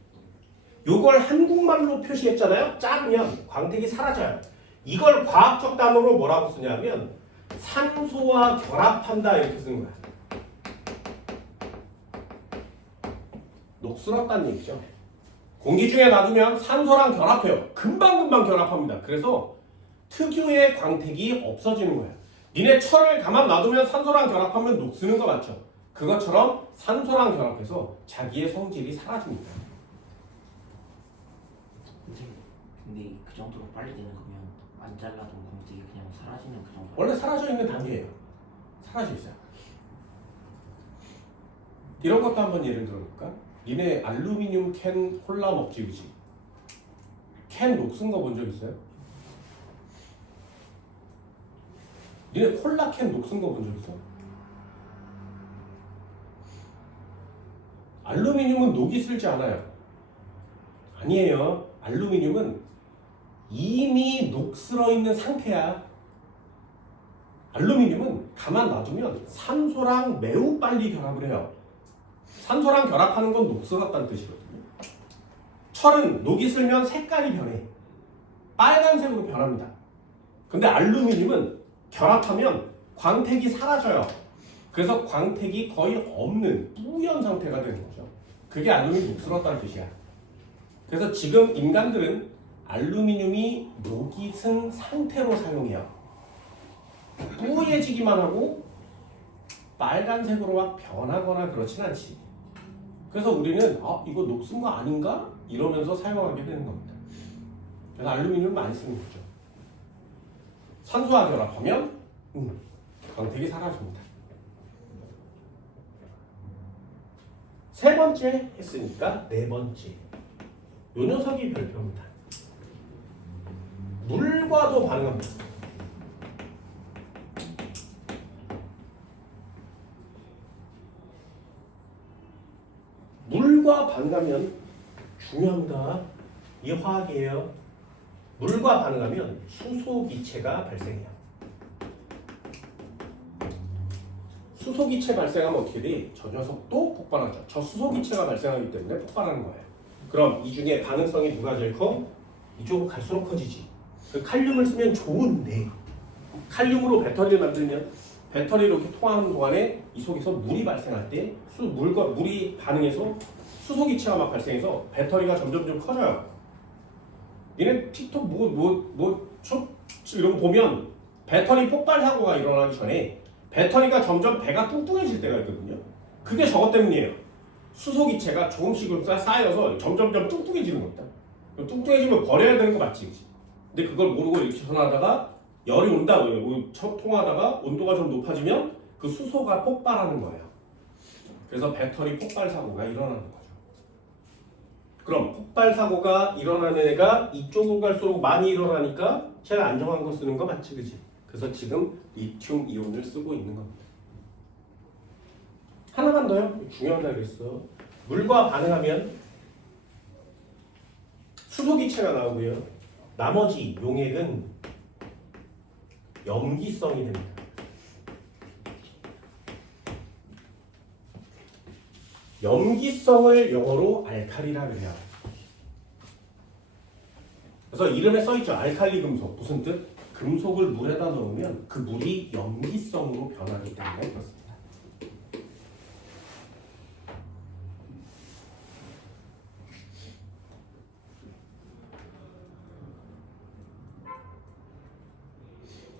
요걸 한국말로 표시했잖아요. 자르면 광택이 사라져요. 이걸 과학적 단어로 뭐라고 쓰냐면 산소와 결합한다 이렇게 쓰는 거야. 녹슬었다는 얘기죠. 공기 중에 놔두면 산소랑 결합해요. 금방금방 결합합니다. 그래서 특유의 광택이 없어지는 거예요. 니네 철을 가만 놔두면 산소랑 결합하면 녹쓰는 거 맞죠? 그것처럼 산소랑 결합해서 자기의 성질이 사라집니다. 근데 그 정도로 빨리 되는 거면 안 잘라도 공식이 그냥 사라지는 그 정도. 원래 사라져 있는 단계예요. 사라져 있어요. 이런 것도 한번 예를 들어볼까? 니네 알루미늄 캔 콜라 먹지, 그지? 캔 녹슨 거 본 적 있어요? 니네 콜라 캔 녹슨 거 본 적 있어? 알루미늄은 녹이 슬지 않아요. 아니에요. 알루미늄은 이미 녹슬어 있는 상태야. 알루미늄은 가만 놔두면 산소랑 매우 빨리 결합을 해요. 산소랑 결합하는 건 녹슬었다는 뜻이거든요. 철은 녹이 슬면 색깔이 변해. 빨간색으로 변합니다. 근데 알루미늄은 결합하면 광택이 사라져요. 그래서 광택이 거의 없는 뿌연 상태가 되는 거죠. 그게 알루미늄이 녹슬었다는 뜻이야. 그래서 지금 인간들은 알루미늄이 녹이 쓴 상태로 사용해요. 뿌얘지기만 하고 빨간색으로 막 변하거나 그렇진 않지. 그래서 우리는 이거 녹슨 거 아닌가? 이러면서 사용하게 되는 겁니다. 그래서 알루미늄을 많이 쓰는 거죠. 산소와 결합하면 광택이 사라집니다. 세 번째 했으니까 네 번째. 요 녀석이 별표입니다. 물과도 반응합니다. 물과 반응하면 중요합니다. 이게 화학이에요. 물과 반응하면 수소기체가 발생해요. 수소기체 발생하면 어떻게 돼? 저 녀석도 폭발하죠. 저 수소기체가 발생하기 때문에 폭발하는 거예요. 그럼 이 중에 반응성이 누가 제일 커? 이쪽으로 갈수록 커지지. 그 칼륨을 쓰면 좋은데 칼륨으로 배터리를 만들면 배터리를 이렇게 통하는 동안에 이 속에서 물이 발생할 때 물과 물이 반응해서 수소기체가 막 발생해서 배터리가 점점 커져요. 얘네 틱톡 이런 거 보면 배터리 폭발 사고가 일어나기 전에 배터리가 점점 배가 뚱뚱해질 때가 있거든요. 그게 저것 때문이에요. 수소기체가 조금씩 쌓여서 점점 뚱뚱해지는 겁니다. 뚱뚱해지면 버려야 되는 거 맞지? 근데 그걸 모르고 이렇게 전하다가 열이 온다고요. 통하다가 온도가 좀 높아지면 그 수소가 폭발하는 거예요. 그래서 배터리 폭발 사고가 일어나는 거죠. 그럼 폭발 사고가 일어나는 애가 이쪽으로 갈수록 많이 일어나니까 제일 안정한 거 쓰는 거 맞지, 그지? 그래서 지금 리튬 이온을 쓰고 있는 겁니다. 하나만 더요. 중요하다 그랬어. 물과 반응하면 수소기체가 나오고요. 나머지 용액은 염기성이 됩니다. 염기성을 영어로 알칼리라 그래요. 그래서 이름에 써있죠. 알칼리 금속. 무슨 뜻? 금속을 물에다 넣으면 그 물이 염기성으로 변하기 때문에 그렇습니다.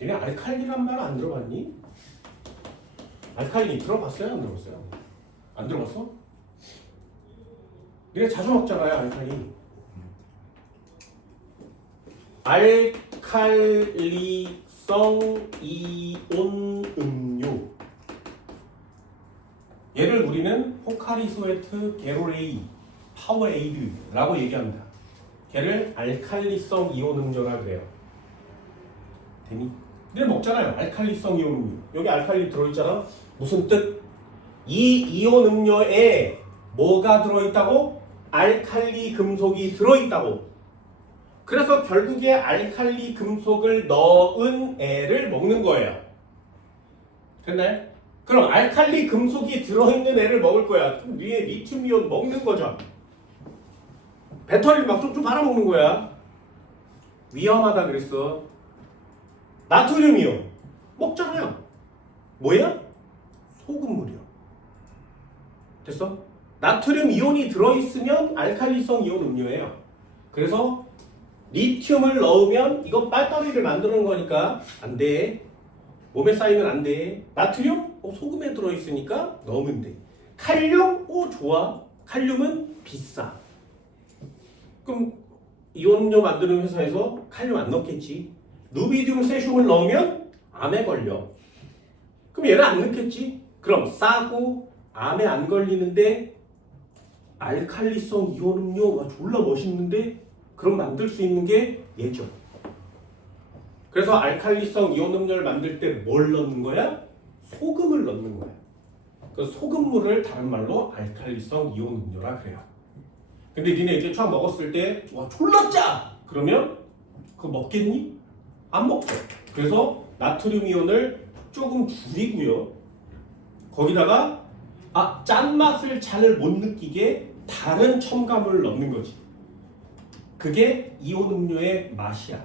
얘네 알칼리란 말 안 들어봤니? 알칼리 들어봤어요? 안 들어봤어요? 안 들어봤어? 얘네 자주 먹잖아요, 알칼리. 알칼리성 이온 음료. 얘를 우리는 포카리스웨트 게로레이 파워에이드라고 얘기합니다. 걔를 알칼리성 이온 음료라 그래요. 되니? 늘 먹잖아요. 알칼리성 이온 음료. 여기 알칼리 들어있잖아. 무슨 뜻? 이 이온 음료에 뭐가 들어있다고? 알칼리 금속이 들어있다고. 그래서 결국에 알칼리 금속을 넣은 애를 먹는 거예요. 됐나요? 그럼 알칼리 금속이 들어있는 애를 먹을 거야. 그럼 위에 리튬이온 먹는 거죠. 배터리를 막 좀 팔아먹는 거야. 위험하다 그랬어. 나트륨이온 먹잖아요. 뭐야? 소금물이요. 됐어? 나트륨 이온이 들어있으면 알칼리성 이온 음료예요. 그래서 리튬을 넣으면 이건 배터리를 만드는 거니까 안 돼. 몸에 쌓이면 안 돼. 나트륨? 소금에 들어있으니까 넣으면 돼. 칼륨? 좋아. 칼륨은 비싸. 그럼 이온음료 만드는 회사에서 칼륨 안 넣겠지. 루비디움 세슘을 넣으면 암에 걸려. 그럼 얘는 안 넣겠지. 그럼 싸고 암에 안 걸리는데 알칼리성 이온음료 와 졸라 멋있는데 그럼 만들 수 있는 게 얘죠. 그래서 알칼리성 이온음료를 만들 때 뭘 넣는 거야? 소금을 넣는 거야. 그 소금물을 다른 말로 알칼리성 이온음료라 그래요. 근데 니네 이제 쫙 먹었을 때 와 졸라 짜! 그러면 그거 먹겠니? 안 먹죠. 그래서 나트륨 이온을 조금 줄이고요. 거기다가 짠맛을 잘 못 느끼게 다른 첨가물을 넣는 거지. 그게 이온 음료의 맛이야.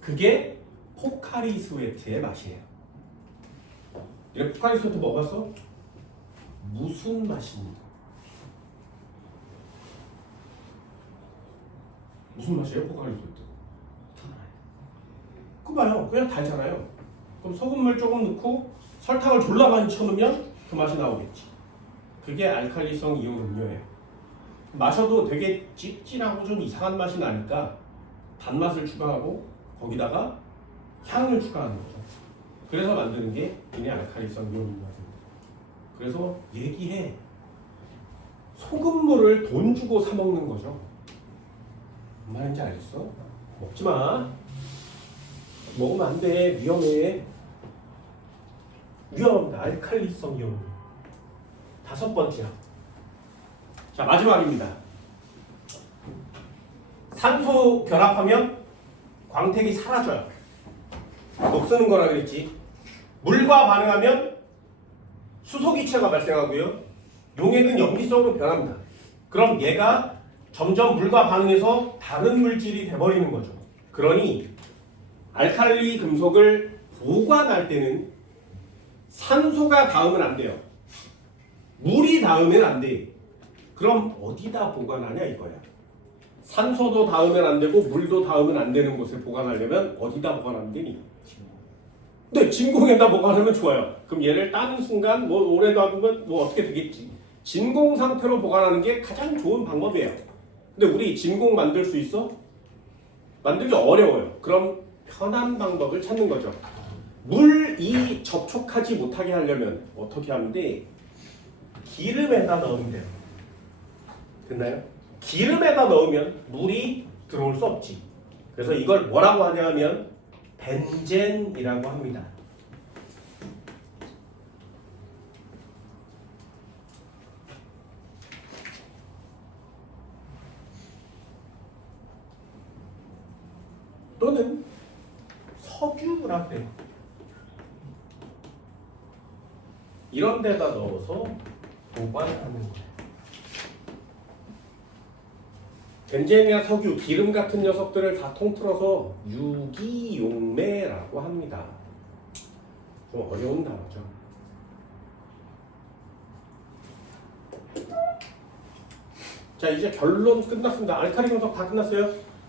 그게 포카리 스웨트의 맛이에요. 얘 포카리 스웨트 먹었어? 무슨 맛입니까? 무슨 맛이에요, 포카리 스웨트? 그거 봐요. 그냥 달잖아요. 그럼 소금물 조금 넣고 설탕을 졸라 많이 쳐놓으면 그 맛이 나오겠지. 그게 알칼리성 이온 음료예요. 마셔도 되게 찝찝하고 좀 이상한 맛이 나니까 단맛을 추가하고 거기다가 향을 추가하는 거죠. 그래서 만드는 게 이네 알칼리성 이온 음료입니다. 그래서 얘기해. 소금물을 돈 주고 사 먹는 거죠. 무슨 말인지 알겠어? 먹지 마. 먹으면 안 돼. 위험해. 위험합니다. 알칼리성 이온. 5번째야. 자, 마지막입니다. 산소 결합하면 광택이 사라져요. 녹쓰는 거라 그랬지. 물과 반응하면 수소기체가 발생하고요. 용액은 염기성으로 변합니다. 그럼 얘가 점점 물과 반응해서 다른 물질이 돼버리는 거죠. 그러니 알칼리 금속을 보관할 때는 산소가 닿으면 안 돼요. 물이 닿으면 안 돼. 그럼 어디다 보관하냐 이거야. 산소도 닿으면 안 되고 물도 닿으면 안 되는 곳에 보관하려면 어디다 보관하면 되니? 네, 진공에다 보관하면 좋아요. 그럼 얘를 따는 순간 뭐 오래 놔두면 뭐 어떻게 되겠지. 진공 상태로 보관하는 게 가장 좋은 방법이에요. 근데 우리 진공 만들 수 있어? 만들기 어려워요. 그럼 편한 방법을 찾는 거죠. 물이 접촉하지 못하게 하려면 어떻게 하면 돼? 기름에다 넣으면 돼요. 됐나요? 기름에다 넣으면 물이 들어올 수 없지. 그래서 이걸 뭐라고 하냐 하면 벤젠이라고 합니다. 또는 석유라 그래요. 이런 데다 넣어서 보관하는 거예요. 벤젠이나 석유, 기름 같은 녀석들을 다 통틀어서 유기용매라고 합니다. 좀 어려운 단어죠. 자, 이제 결론 끝났습니다. 알칼리 금속 다 끝났어요.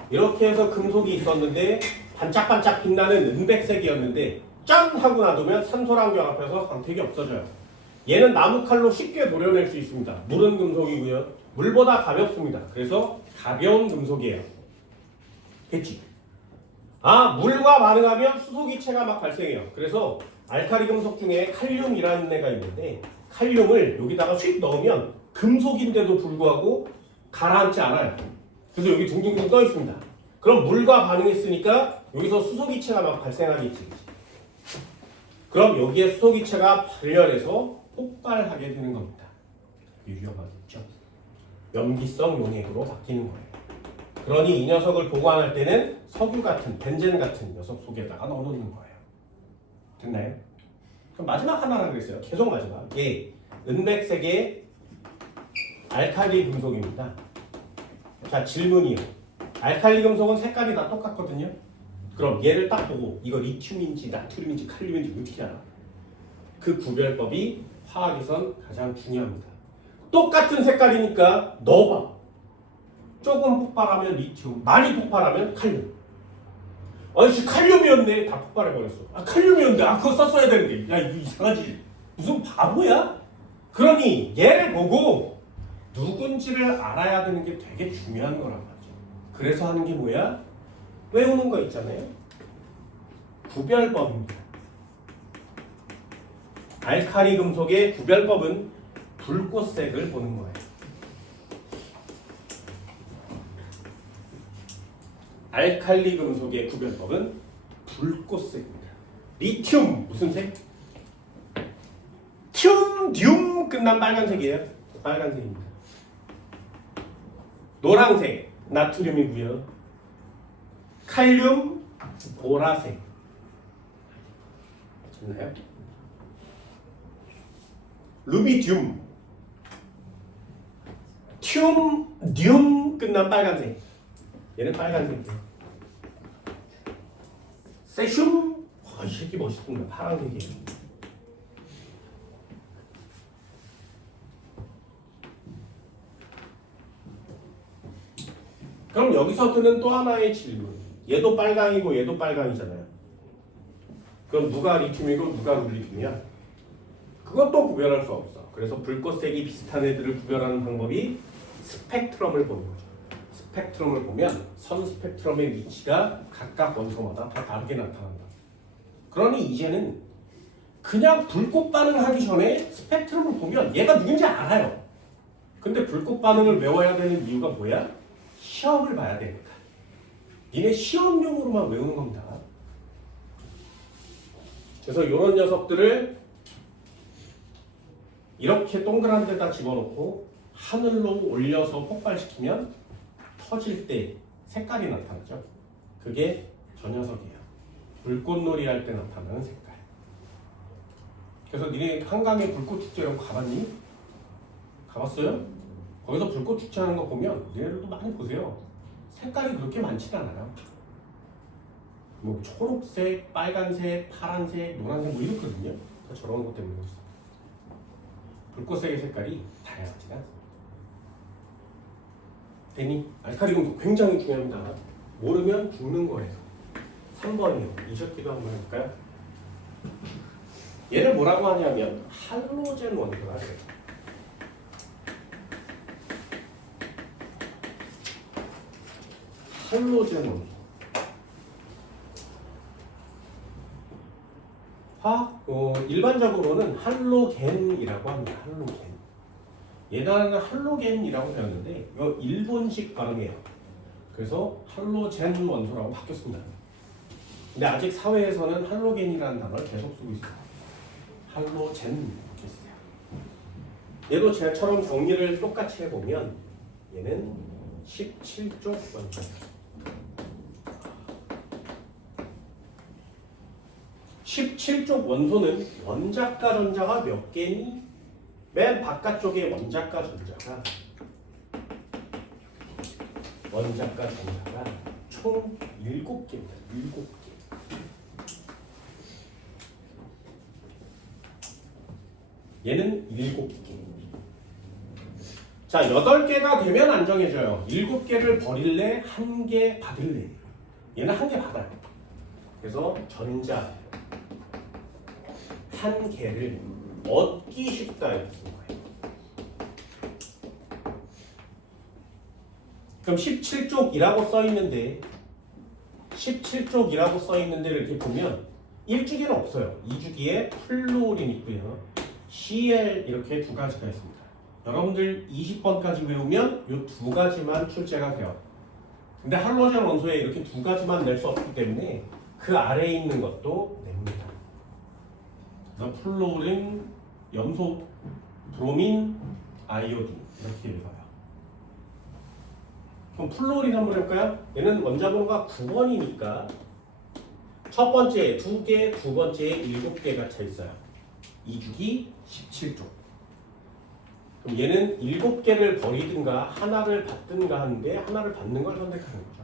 이렇게 해서 금속이 있었는데 반짝반짝 빛나는 은백색이었는데 짠! 하고 놔두면 산소랑 결합해서 광택이 없어져요. 얘는 나무 칼로 쉽게 도려낼 수 있습니다. 물은 금속이고요. 물보다 가볍습니다. 그래서 가벼운 금속이에요. 됐지? 물과 반응하면 수소기체가 막 발생해요. 그래서 알칼리 금속 중에 칼륨이라는 애가 있는데 칼륨을 여기다가 휙 넣으면 금속인데도 불구하고 가라앉지 않아요. 그래서 여기 둥둥둥 떠 있습니다. 그럼 물과 반응했으니까 여기서 수소기체가 막 발생하겠지. 그럼 여기에 수소기체가 발열해서 폭발하게 되는 겁니다. 위험하겠죠. 염기성 용액으로 바뀌는 거예요. 그러니 이 녀석을 보관할 때는 석유 같은 벤젠 같은 녀석 속에다가 넣어놓는 거예요. 됐나요? 그럼 마지막 하나라 그랬어요. 계속 마지막. 얘 은백색의 알칼리 금속입니다. 자, 질문이요. 알칼리 금속은 색깔이 다 똑같거든요. 그럼 얘를 딱 보고 이거 리튬인지 나트륨인지 칼륨인지 어떻게 알아? 그 구별법이 화학에선 가장 중요합니다. 똑같은 색깔이니까 넣어봐. 조금 폭발하면 리튬, 많이 폭발하면 칼륨. 아이씨 칼륨이었네. 다 폭발해버렸어. 아 칼륨이었는데 그거 썼어야 되는데. 야 이거 이상하지. 무슨 바보야? 그러니 얘를 보고 누군지를 알아야 되는 게 되게 중요한 거란 말이죠. 그래서 하는 게 뭐야? 외우는 거 있잖아요. 구별법입니다. 알칼리 금속의 구별법은 불꽃색을 보는 거예요. 알칼리 금속의 구별법은 불꽃색입니다. 리튬 무슨 색? 튬 끝난 빨간색이에요. 빨간색입니다. 노란색 나트륨이고요. 칼륨 보라색. 맞나요? 루비듐 튬 끝난 빨간색. 얘는 빨간색이에요. 세슘 이 새끼 멋있습니다. 파란색이에요. 그럼 여기서 드는 또 하나의 질문. 얘도 빨강이고 얘도 빨강이잖아요. 그럼 누가 리튬이고 누가 루비듐이야? 그것도 구별할 수 없어. 그래서 불꽃색이 비슷한 애들을 구별하는 방법이 스펙트럼을 보는 거죠. 스펙트럼을 보면 선 스펙트럼의 위치가 각각 원소마다 다 다르게 나타난다. 그러니 이제는 그냥 불꽃 반응하기 전에 스펙트럼을 보면 얘가 누군지 알아요. 근데 불꽃 반응을 외워야 되는 이유가 뭐야? 시험을 봐야 되니까. 니네 시험용으로만 외우는 겁니다. 그래서 이런 녀석들을 이렇게 동그란 데다 집어넣고 하늘로 올려서 폭발시키면 터질 때 색깔이 나타나죠. 그게 저 녀석이에요. 불꽃놀이 할 때 나타나는 색깔. 그래서 니네 한강에 불꽃축제라고 가봤니? 가봤어요? 거기서 불꽃축제 하는 거 보면 니네들도 많이 보세요. 색깔이 그렇게 많진 않아요. 뭐 초록색, 빨간색, 파란색, 노란색 뭐 이렇거든요. 다 저런 것 때문에 그렇습니다. 불꽃색의 색깔이 다양하지 않습니다. 되니? 알칼리 금속 굉장히 중요합니다. 모르면 죽는 거예요. 3번이요. 이적기도 한번 해볼까요? 얘를 뭐라고 하냐면 할로젠 원소라 그래요. 할로젠 원소. 일반적으로는 할로겐이라고 합니다. 할로겐. 예전에는 할로겐이라고 배웠는데 이거 일본식 발음이에요. 그래서 할로젠 원소라고 바뀌었습니다. 근데 아직 사회에서는 할로겐이라는 단어를 계속 쓰고 있어요. 할로젠 있어요. 얘도 쟤처럼 정리를 똑같이 해보면 얘는 17쪽 원소예요. 17쪽 원소는 원자과 전자가 몇 개니? 맨 바깥쪽에 원자과 전자가 총 7개입니다. 7개. 얘는 7개. 자, 8개가 되면 안 정해져요. 7개를 버릴래? 1개 받을래? 얘는 1개 받아요. 그래서 전자 1개를 얻기 쉽다 이렇게 쓴 거예요. 그럼 17쪽이라고 써 있는데 17쪽이라고 써 있는데 이렇게 보면 1주기는 없어요. 2주기에 플루오린 있고요. Cl 이렇게 두 가지가 있습니다. 여러분들 20번까지 외우면 이 두 가지만 출제가 돼요. 근데 할로젠 원소에 이렇게 두 가지만 낼 수 없기 때문에 그 아래에 있는 것도 냅니다. 그래서 플로린, 염소, 브로민, 아이오딘 이렇게 읽어요. 그럼 플로린 한번 해볼까요? 얘는 원자번호가 9번이니까 첫 번째 2개, 두 번째에 7개가 차 있어요. 2주기 17쪽. 그럼 얘는 7개를 버리든가 하나를 받든가 하는데 하나를 받는 걸 선택하는 거죠.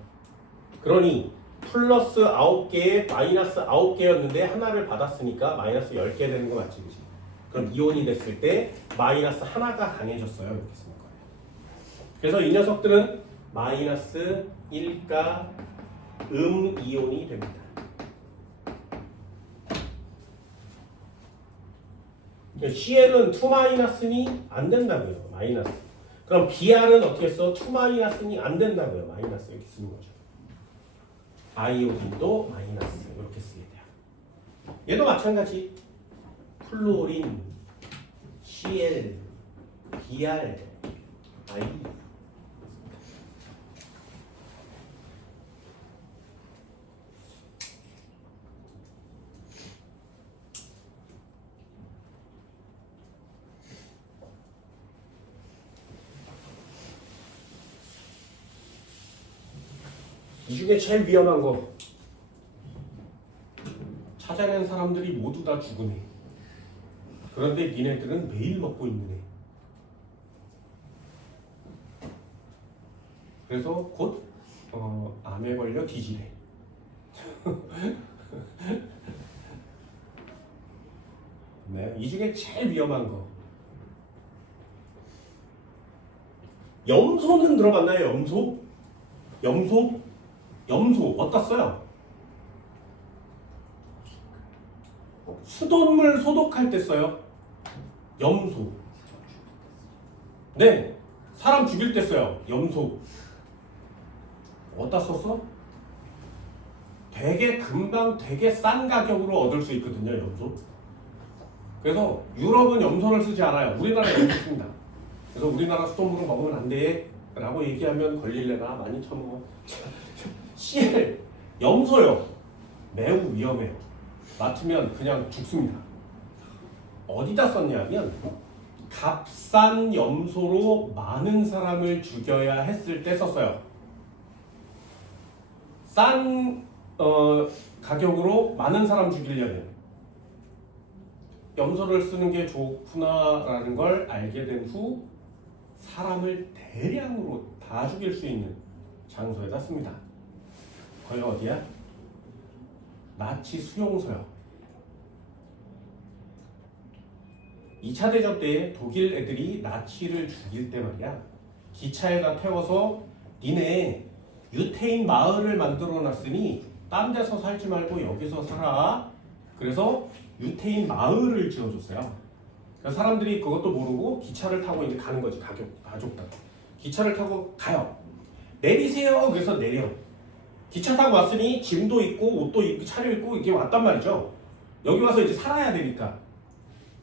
그러니 플러스 9개에 마이너스 9개였는데 하나를 받았으니까 마이너스 10개 되는 거 맞지? 그치? 그럼 이온이 됐을 때 마이너스 하나가 강해졌어요. 이렇게 쓰는 거예요. 그래서 이 녀석들은 마이너스 1가 이온이 됩니다. CL은 2-니 안 된다고요. 마이너스. 그럼 BR은 어떻게 써? 2-니 안 된다고요. 마이너스 이렇게 쓰는 거죠. 아이오딘도 마이너스 이렇게 쓰게 돼요. 얘도 마찬가지. 플로린, CL, BR, I. 이 중에 제일 위험한 거 찾아낸 사람들이 모두 다 죽은 애. 그런데 니네들은 매일 먹고 있는 애. 그래서 곧 암에 걸려 뒤지래. 네, 이 중에 제일 위험한 거 염소는 들어봤나요? 염소? 염소? 염소 어디다 써요? 수돗물 소독할 때 써요. 염소. 네, 사람 죽일 때 써요. 염소. 어디다 썼어? 되게 금방 되게 싼 가격으로 얻을 수 있거든요. 염소. 그래서 유럽은 염소를 쓰지 않아요. 우리나라 염소 씁니다. 그래서 우리나라 수돗물을 먹으면 안 돼 라고 얘기하면 걸릴래나 많이 처먹어. CL 염소요. 매우 위험해요. 맡으면 그냥 죽습니다. 어디다 썼냐면 값싼 염소로 많은 사람을 죽여야 했을 때 썼어요. 싼 가격으로 많은 사람 죽이려면 염소를 쓰는 게 좋구나라는 걸 알게 된 후 사람을 대량으로 다 죽일 수 있는 장소에다 씁니다. 거기가 어디야? 나치 수용소요. 2차 대전 때 독일 애들이 나치를 죽일 때 말이야. 기차에다 태워서 니네 유태인 마을을 만들어 놨으니 딴 데서 살지 말고 여기서 살아. 그래서 유태인 마을을 지어줬어요. 그래서 사람들이 그것도 모르고 기차를 타고 이제 가는 거지. 가족들. 기차를 타고 가요. 내리세요. 그래서 내려. 기차 타고 왔으니 짐도 있고 옷도 입고 차려입고 이게 왔단 말이죠. 여기 와서 이제 살아야 되니까.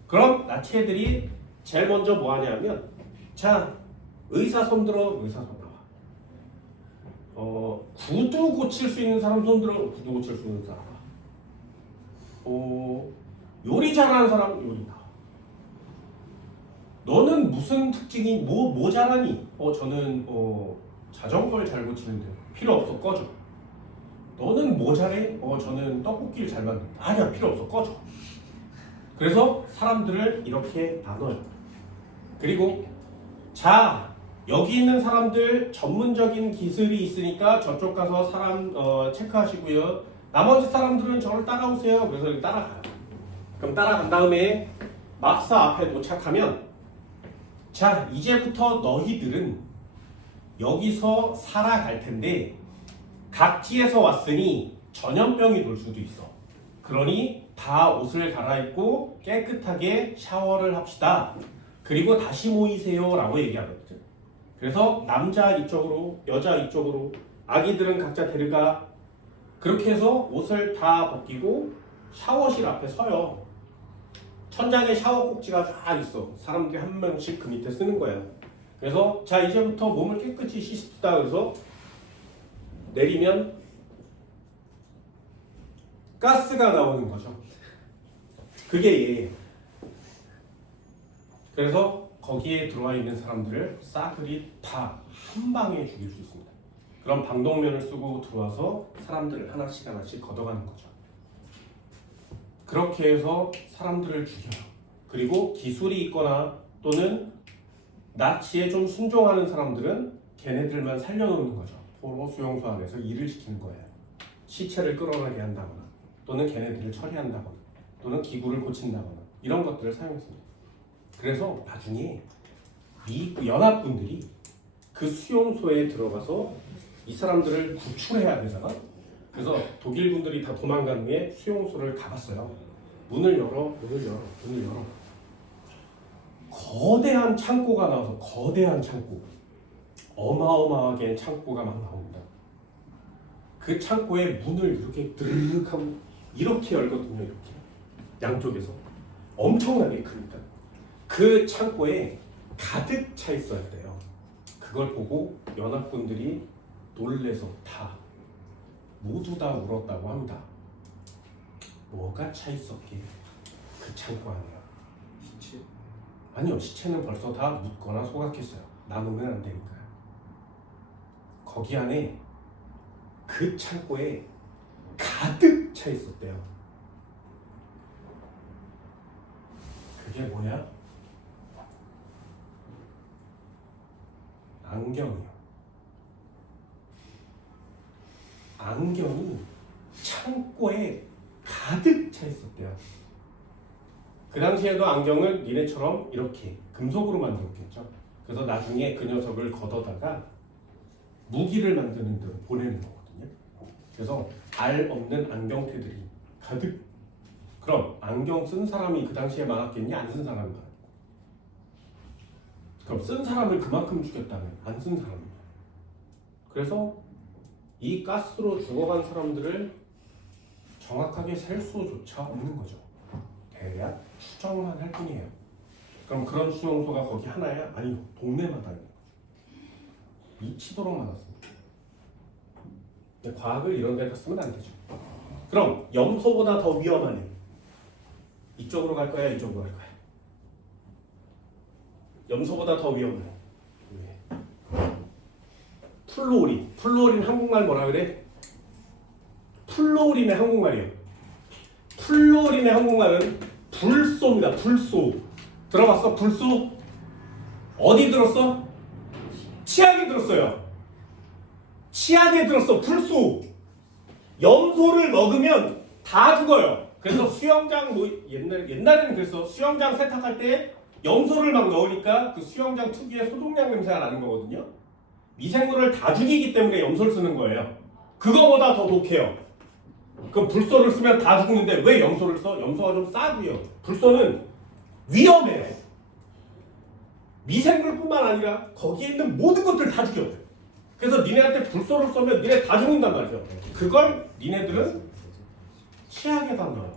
그럼 나치 애들이 제일 먼저 뭐 하냐면 자 의사 손들어. 의사 손 나와. 구두 고칠 수 있는 사람 손들어. 구두 고칠 수 있는 사람. 요리 잘하는 사람 요리 나와. 너는 무슨 특징이 뭐 잘하니? 저는 자전거를 잘 고치는데. 필요 없어. 꺼져. 너는 뭐 잘해? 저는 떡볶이를 잘 만든다. 아니야, 필요 없어. 꺼져. 그래서 사람들을 이렇게 나눠요. 그리고 자 여기 있는 사람들 전문적인 기술이 있으니까 저쪽 가서 사람 체크하시고요. 나머지 사람들은 저를 따라오세요. 그래서 따라가요. 그럼 따라간 다음에 막사 앞에 도착하면 자 이제부터 너희들은 여기서 살아갈 텐데 각지에서 왔으니 전염병이 돌 수도 있어. 그러니 다 옷을 갈아입고 깨끗하게 샤워를 합시다. 그리고 다시 모이세요 라고 얘기하거든. 그래서 남자 이쪽으로 여자 이쪽으로 아기들은 각자 데려가. 그렇게 해서 옷을 다 벗기고 샤워실 앞에 서요. 천장에 샤워 꼭지가 쫙 있어. 사람들이 한 명씩 그 밑에 쓰는 거야. 그래서 자 이제부터 몸을 깨끗이 씻읍시다. 그래서 내리면 가스가 나오는 거죠. 그게 얘예요. 그래서 거기에 들어와 있는 사람들을 싸그리 다 한 방에 죽일 수 있습니다. 그런 방독면을 쓰고 들어와서 사람들을 하나씩 하나씩 걷어가는 거죠. 그렇게 해서 사람들을 죽여요. 그리고 기술이 있거나 또는 나치에 좀 순종하는 사람들은 걔네들만 살려놓는 거죠. 포로 수용소 안에서 일을 시키는 거예요. 시체를 끌어내게 한다거나 또는 걔네들을 처리한다거나 또는 기구를 고친다거나 이런 것들을 사용했습니다. 그래서 나중에 미 연합군들이 그 수용소에 들어가서 이 사람들을 구출해야 되잖아. 그래서 독일군들이 다 도망간 후에 수용소를 가봤어요. 문을 열어. 거대한 창고가 나와서 거대한 창고, 어마어마하게 창고가 막 나옵니다. 그 창고에 문을 이렇게 드르륵 하고 이렇게 열거든요. 이렇게 양쪽에서 엄청나게 큽니다. 그 창고에 가득 차 있었대요. 그걸 보고 연합군들이 놀래서 모두 다 울었다고 합니다. 뭐가 차 있었기에 그 창고 안에요? 시체? 아니요, 시체는 벌써 다 묻거나 소각했어요. 남으면 안 되니까요. 거기 안에 그 창고에 가득 차 있었대요. 그게 뭐야? 안경이요. 안경이 창고에 가득 차 있었대요. 그 당시에도 안경을 니네처럼 이렇게 금속으로 만들었겠죠. 그래서 나중에 그 녀석을 걷어다가 무기를 만드는 데로 보내는 거거든요. 그래서 알 없는 안경테들이 가득. 그럼 안경 쓴 사람이 그 당시에 많았겠니? 안 쓴 사람이 많았겠니? 그럼 쓴 사람을 그만큼 죽였다면 안 쓴 사람이요. 그래서 이 가스로 죽어간 사람들을 정확하게 셀 수조차 없는 거죠. 대략 추정만 할 뿐이에요. 그럼 그런 수용소가 거기 하나야? 아니요, 동네마다 있는 거죠. 미치도록 많았습니다. 근데 과학을 이런 데다 쓰면 안 되죠. 그럼 염소보다 더 위험한 애 이쪽으로 갈 거야, 이쪽으로 갈 거야? 염소보다 더 위험해. 왜? 플로우린. 플로우린 한국말 뭐라 그래? 플로우린의 한국말이에요. 플로우린의 한국말은 불소입니다. 불소. 들어봤어? 불소? 어디 들었어? 치약에 들었어요. 치약에 들었어. 불소. 염소를 먹으면 다 죽어요. 그래서 수영장 옛날에는 그래서 수영장 세탁할 때 염소를 막 넣으니까 그 수영장 특유의 소독약 냄새가 나는 거거든요. 미생물을 다 죽이기 때문에 염소를 쓰는 거예요. 그거보다 더 독해요. 그럼 불소를 쓰면 다 죽는데 왜 염소를 써? 염소가 좀 싸고요. 불소는 위험해요. 미생물뿐만 아니라 거기에 있는 모든 것들 다 죽여. 그래서 니네한테 불소를 쏘면 니네 다 죽는단 말이죠. 그걸 니네들은 치약에다 넣어요.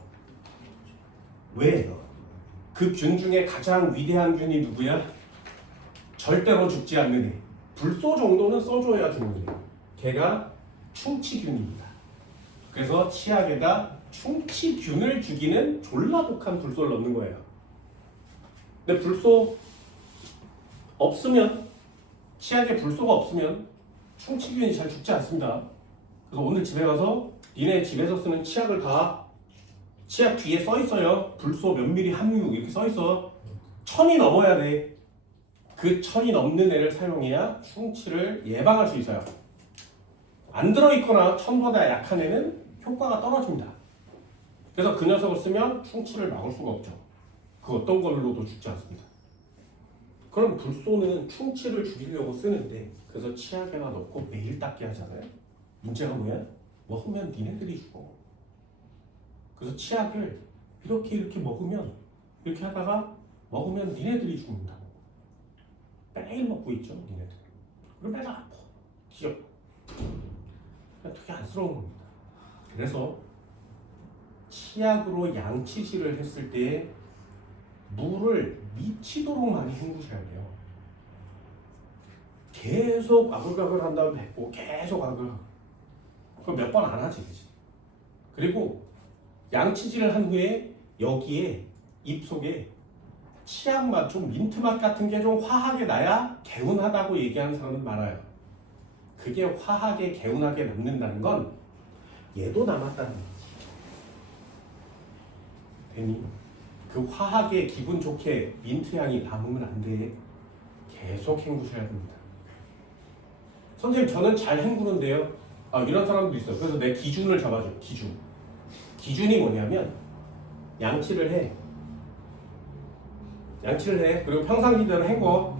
왜? 그 균 중에 가장 위대한 균이 누구야? 절대로 죽지 않는 애. 불소 정도는 써줘야 죽는 애. 걔가 충치균입니다. 그래서 치약에다 충치균을 죽이는 졸라 독한 불소를 넣는 거예요. 근데 불소 없으면, 치약에 불소가 없으면 충치균이 잘 죽지 않습니다. 그래서 오늘 집에 가서 니네 집에서 쓰는 치약을 다 치약 뒤에 써 있어요. 불소 몇 미리 함유 이렇게 써 있어. 1000이 넘어야 돼. 그 1000이 넘는 애를 사용해야 충치를 예방할 수 있어요. 안 들어있거나 1000보다 약한 애는 효과가 떨어집니다. 그래서 그 녀석을 쓰면 충치를 막을 수가 없죠. 그 어떤 걸로도 죽지 않습니다. 그럼 불소는 충치를 죽이려고 쓰는데 그래서 치약에다 넣고 매일 닦게 하잖아요. 문제가 뭐야? 먹으면 니네들이 죽어. 그래서 치약을 이렇게 먹으면 이렇게 하다가 먹으면 니네들이 죽는다고. 매일 먹고 있죠, 니네들. 그리고 배가 아파. 기억. 되게 안쓰러운 겁니다. 그래서 치약으로 양치질을 했을 때 물을 미치도록 많이 헹구셔야 돼요. 계속 아글아글 한 다음에 뱉고 계속 아글아글. 그럼 몇 번 안 하지, 그치? 그리고 양치질을 한 후에 여기에 입 속에 치약 맛, 좀 민트 맛 같은 게 좀 화하게 나야 개운하다고 얘기하는 사람은 많아요. 그게 화학에 개운하게 남는다는 건 얘도 남았다는 거지. 괜히 그 화학에 기분 좋게 민트 향이 남으면 안 돼. 계속 헹구셔야 됩니다. 선생님 저는 잘 헹구는데요. 아, 이런 사람도 있어요. 그래서 내 기준을 잡아줘. 기준이 뭐냐면 양치를 해. 그리고 평상시대로 헹궈.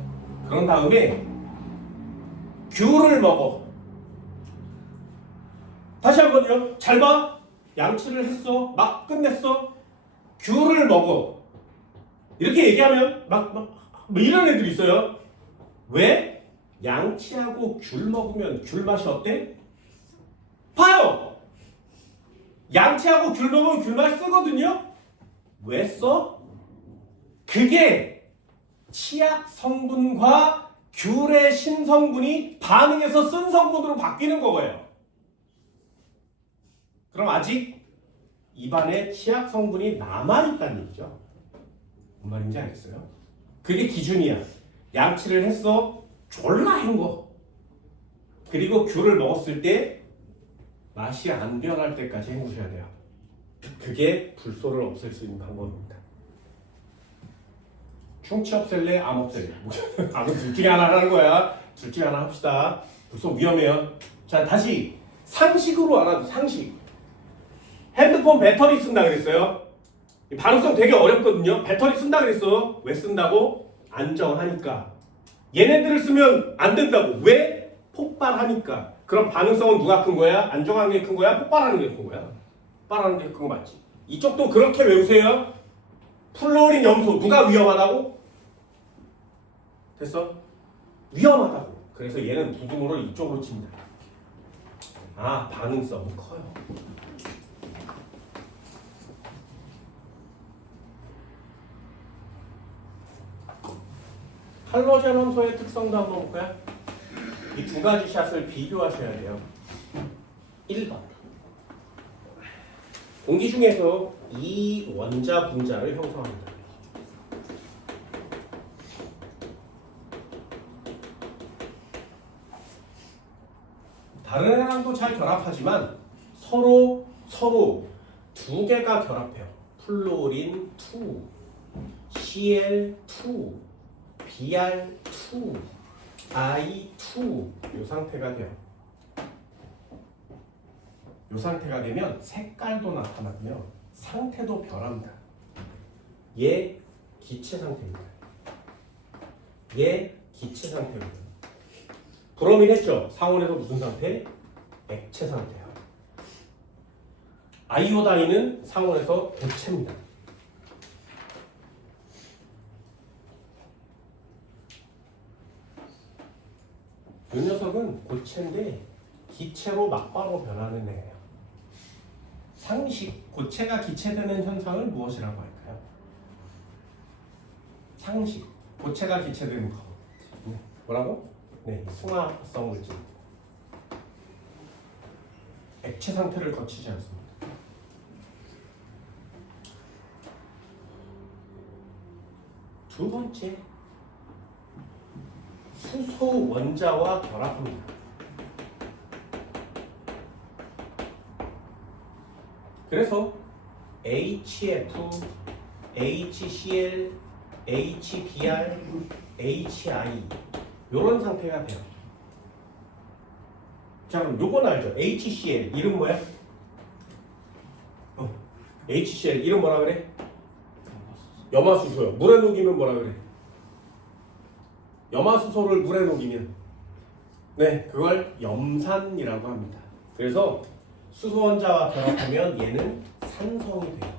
그런 다음에 귤을 먹어. 다시 한번요. 잘 봐. 양치를 했어. 막 끝냈어. 귤을 먹어. 이렇게 얘기하면 뭐 이런 애들이 있어요. 왜? 양치하고 귤 먹으면 귤 맛이 어때? 봐요. 양치하고 귤 먹으면 귤 맛이 쓰거든요. 왜 써? 그게 치약 성분과 귤의 신성분이 반응해서 쓴 성분으로 바뀌는 거예요. 그럼 아직 입안에 치약 성분이 남아있다는 얘기죠. 뭔 말인지 알겠어요? 그게 기준이야. 양치를 했어. 졸라 헹궈. 그리고 귤을 먹었을 때 맛이 안 변할 때까지 헹구셔야 돼요. 그게 불소를 없앨 수 있는 방법입니다. 충치 없앨래? 암 없앨래? 암은 둘 중에 하나라는 거야. 둘 중에 하나 합시다. 불소 위험해요. 자, 다시 상식으로 알아도 상식. 핸드폰 배터리 쓴다 그랬어요. 반응성 되게 어렵거든요. 배터리 쓴다 그랬어. 왜 쓴다고? 안정하니까. 얘네들을 쓰면 안 된다고. 왜? 폭발하니까. 그럼 반응성은 누가 큰 거야? 안정하는 게 큰 거야? 폭발하는 게 큰 거야? 폭발하는 게 큰 거 맞지? 이쪽도 그렇게 외우세요. 플로린 염소 누가 위험하다고? 됐어? 위험하다고. 그래서 얘는 부등호를 이쪽으로 칩니다. 아, 반응성이 커요. 할로젠 원소의 특성도 한번 볼까요? 이 두 가지 샷을 비교하셔야 돼요. 1번. 공기 중에서 이 원자 분자를 형성합니다. 다른 애랑도 잘 결합하지만 서로 두 개가 결합해요. 플로린 2, Cl2, Br2, I2 이 상태가 돼요. 이 상태가 되면 색깔도 나타나고요. 상태도 변합니다. 얘 기체 상태입니다. 얘 기체 상태입니다. 브로민 했죠? 상온에서 무슨 상태? 액체 상태예요. 아이오다인은 상온에서 고체입니다. 이 녀석은 고체인데 기체로 막바로 변하는 애예요. 상식, 고체가 기체되는 현상을 무엇이라고 할까요? 상식, 고체가 기체되는 거. 네. 뭐라고? 네, 승화성 물질. 액체 상태를 거치지 않습니다. 두 번째, 수소 원자와 결합합니다. 그래서 HF, HCl, HBr, HI 이런 상태가 돼요. 자, 그럼 요건 알죠? HCl 이름 뭐야? HCl 이름 뭐라 그래? 염화수소요. 물에 녹이면 뭐라 그래? 염화수소를 물에 녹이면 네, 그걸 염산이라고 합니다. 그래서 수소 원자와 결합하면 얘는 산성이 돼요.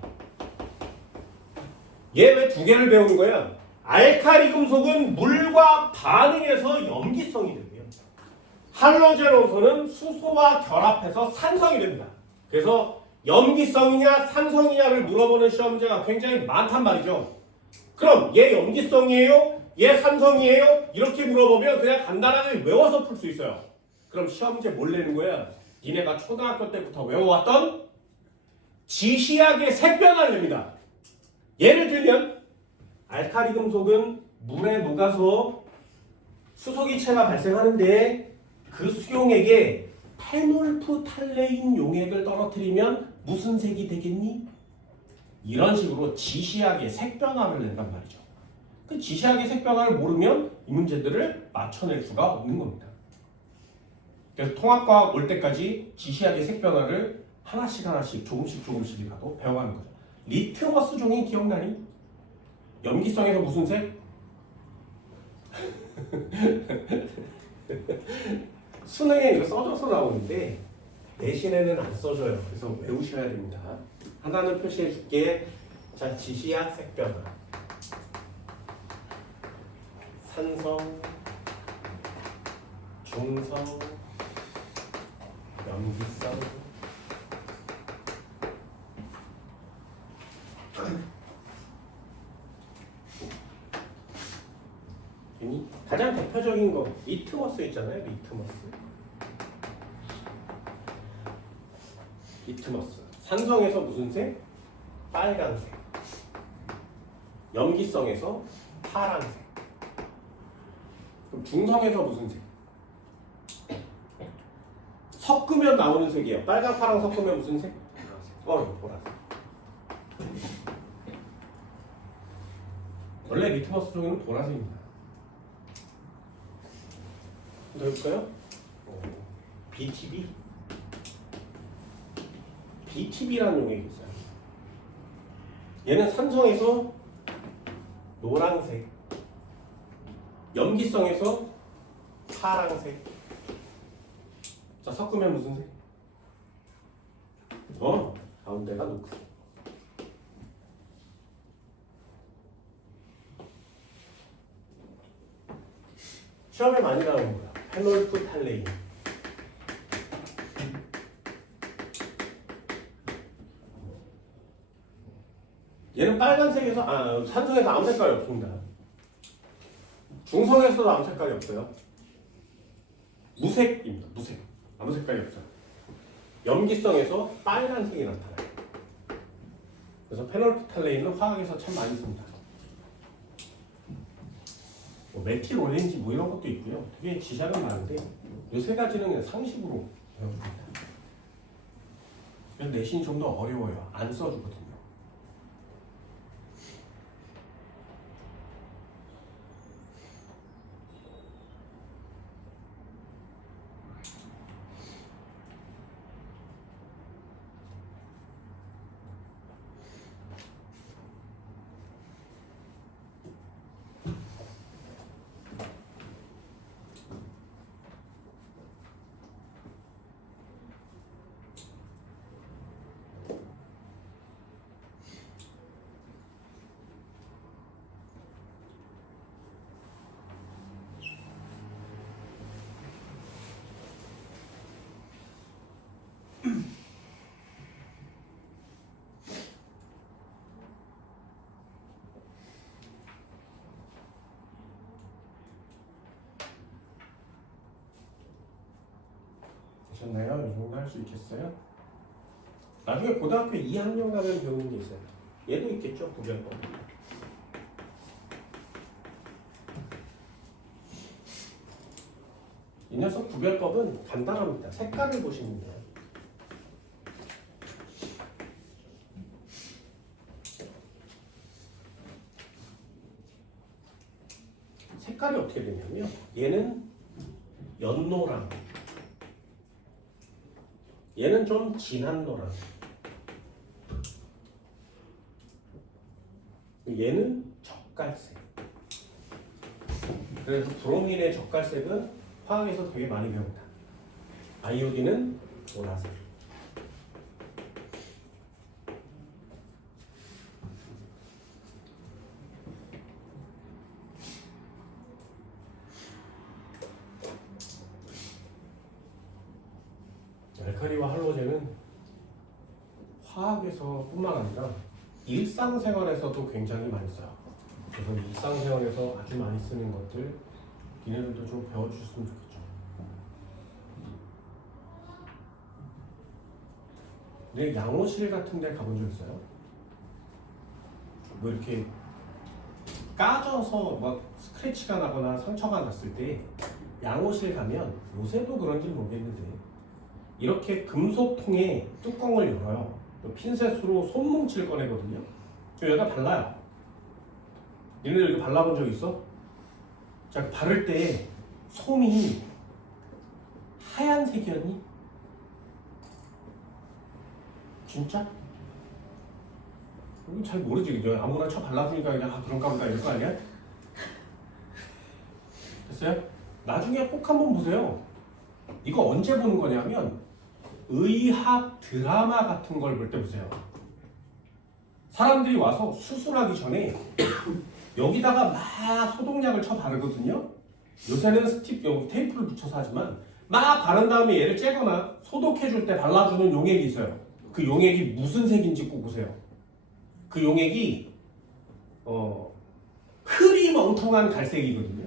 얘 왜 두 개를 배우는 거야? 알칼리 금속은 물과 반응해서 염기성이 됩니다. 할로젠 원소는 수소와 결합해서 산성이 됩니다. 그래서 염기성이냐 산성이냐를 물어보는 시험제가 굉장히 많단 말이죠. 그럼 얘 염기성이에요? 얘 산성이에요? 이렇게 물어보면 그냥 간단하게 외워서 풀 수 있어요. 그럼 시험제 뭘 내는 거야? 니네가 초등학교 때부터 외워왔던 지시약의 색변화를 냅니다. 예를 들면 알칼리 금속은 물에 녹아서 수소기체가 발생하는데 그 수용액에 페놀프탈레인 용액을 떨어뜨리면 무슨 색이 되겠니? 이런 식으로 지시하게 색 변화를 낸단 말이죠. 그 지시하게 색 변화를 모르면 이 문제들을 맞춰낼 수가 없는 겁니다. 그래서 통합과학 올 때까지 지시하게 색 변화를 하나씩 조금씩이라도 배워가는 거죠. 리트머스 종이 기억나니? 염기성에서 무슨 색? 수능에 이거 써줘서 나오는데 내신에는 안 써줘요. 그래서 외우셔야 됩니다. 하나는 표시해 줄게. 자, 지시약 색 변화. 산성, 중성, 염기성. 가장 대표적인 거 리트머스 있잖아요. 리트머스. 산성에서 무슨 색? 빨간색. 염기성에서 파란색. 그럼 중성에서 무슨 색? 섞으면 나오는 색이에요. 빨강, 파랑 섞으면 무슨 색? 보라색. 원래 리트머스 종이는 보라색입니다. 더 해볼까요? BTB? BTB라는 용액이 있어요. 얘는 산성에서 노란색, 염기성에서 파란색. 자, 섞으면 무슨 색? 가운데가 녹색. 시험에 많이 나오는 거야. 페놀프탈레인. 얘는 빨간색에서 산성에서 아무 색깔이 없습니다. 중성에서도 아무 색깔이 없어요. 무색입니다. 무색. 아무 색깔이 없어요. 염기성에서 빨간색이 나타나요. 그래서 페놀프탈레인은 화학에서 참 많이 씁니다. 메틸 오렌지 이런 것도 있고요. 되게 지시하는 많은데 이 세 가지는 그냥 상식으로 배웁니다. 그래서 내신이 좀 더 어려워요. 안 써주거든요. 되셨나요? 이 정도 할 수 있겠어요? 나중에 고등학교 2학년 가면 배우는 게 있어요. 얘도 있겠죠? 구별법. 이 녀석 구별법은 간단합니다. 색깔을 보시면 돼요. 색깔이 어떻게 되냐면 얘는 연노랑, 얘는 좀 진한 노랑, 얘는 젓갈색. 그래서 브로민의 젓갈색은 화학에서 되게 많이 배웁니다. 아이오딘은 보라색. 알칼리와 할로젠은 화학에서 뿐만 아니라 일상생활에서도 굉장히 많이 써요. 그래서 일상생활에서 아주 많이 쓰는 것들 니네들도 좀 배워주셨으면 좋겠죠. 근데 양호실 같은 데 가본 적 있어요? 뭐 이렇게 까져서 막 스크래치가 나거나 상처가 났을 때 양호실 가면 요새도 그런지 모르겠는데 이렇게 금속통에 뚜껑을 열어요. 핀셋으로 솜뭉칠 꺼내거든요. 여기다 발라요. 얘네들 이렇게 발라본 적 있어? 자, 바를 때 솜이 하얀색이었니? 진짜? 이거 잘 모르지, 그죠? 아무거나 쳐 발라주니까 그냥 아 그런가 보다 이럴 거 아니야? 됐어요? 나중에 꼭 한번 보세요. 이거 언제 보는 거냐면 의학 드라마 같은 걸 볼 때 보세요. 사람들이 와서 수술하기 전에 여기다가 막 소독약을 쳐 바르거든요. 요새는 테이프를 붙여서 하지만 막 바른 다음에 얘를 째거나 소독해줄 때 발라주는 용액이 있어요. 그 용액이 무슨 색인지 꼭 보세요. 그 용액이 흐리멍텅한 갈색이거든요.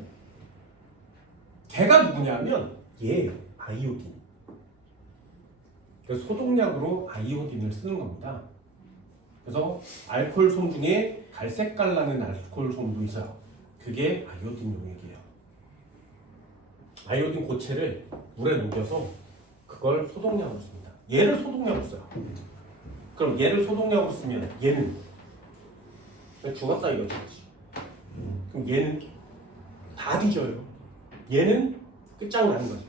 걔가 누구냐면 얘예요. 아이오딘. 그래서 소독약으로 아이오딘을 쓰는 겁니다. 그래서 알코올 솜 중에 갈색깔 나는 알코올 솜도 있어요. 그게 아이오딘 용액이에요. 아이오딘 고체를 물에 녹여서 그걸 소독약으로 씁니다. 얘를 소독약으로 써요. 그럼 얘를 소독약으로 쓰면 얘는 죽었다 이거지. 그럼 얘는 다 뒤져요. 얘는 끝장나는 거죠.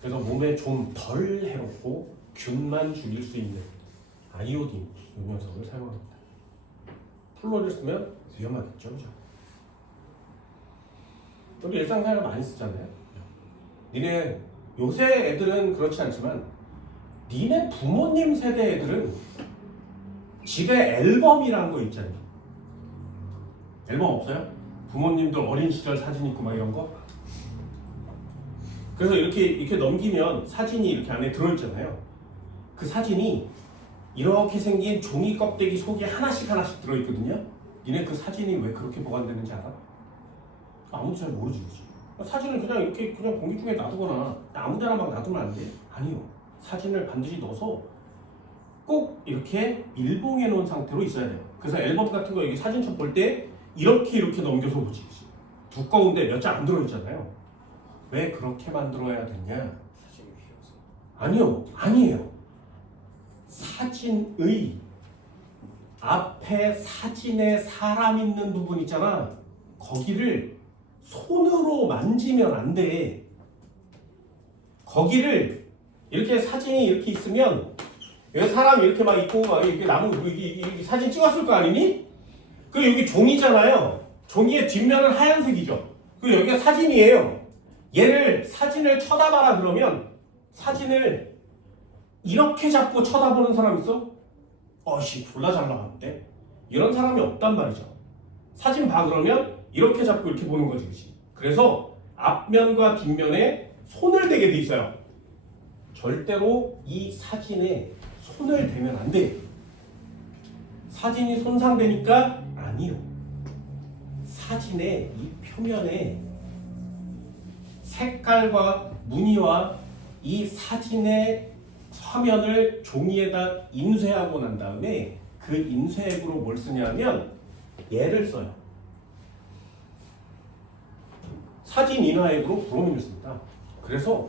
그래서 몸에 좀 덜 해롭고 균만 죽일 수 있는 아이오딘 이 녀석을 사용합니다. 플로리를 쓰면 위험하겠죠, 그죠? 우리 일상생활에 많이 쓰잖아요. 니네 요새 애들은 그렇지 않지만 니네 부모님 세대 애들은 집에 앨범이란 거 있잖아요. 앨범 없어요? 부모님들 어린 시절 사진 있고 막 이런 거. 그래서 이렇게 넘기면 사진이 이렇게 안에 들어있잖아요. 그 사진이 이렇게 생긴 종이 껍데기 속에 하나씩 들어있거든요. 니네 그 사진이 왜 그렇게 보관되는지 알아? 아무도 잘 모르지. 사진을 그냥 이렇게 그냥 공기 중에 놔두거나 아무데나 막 놔두면 안 돼. 아니요. 사진을 반드시 넣어서 꼭 이렇게 밀봉해 놓은 상태로 있어야 돼요. 그래서 앨범 같은 거 여기 사진첩 볼 때 이렇게 넘겨서 보지. 두꺼운데 몇 장 안 들어있잖아요. 왜 그렇게 만들어야 되냐? 사진이 비어서. 아니요. 아니에요. 사진의 앞에 사진에 사람 있는 부분 있잖아. 거기를 손으로 만지면 안 돼. 거기를 이렇게 사진이 이렇게 있으면 여기 사람이 이렇게 막 있고 막 이렇게 나무 여기 사진 찍었을 거 아니니? 그 여기 종이잖아요. 종이의 뒷면은 하얀색이죠. 그 여기가 사진이에요. 얘를 사진을 쳐다봐라 그러면 사진을 이렇게 잡고 쳐다보는 사람 있어? 어이씨 졸라 잘 나왔는데? 이런 사람이 없단 말이죠. 사진 봐 그러면 이렇게 잡고 이렇게 보는 거지, 그치? 그래서 앞면과 뒷면에 손을 대게 돼 있어요. 절대로 이 사진에 손을 대면 안 돼. 사진이 손상되니까 아니요. 사진의 이 표면에 색깔과 무늬와 이 사진의 화면을 종이에다 인쇄하고 난 다음에 그 인쇄액으로 뭘 쓰냐면 얘를 써요. 사진 인화액으로 브로민을 씁니다. 그래서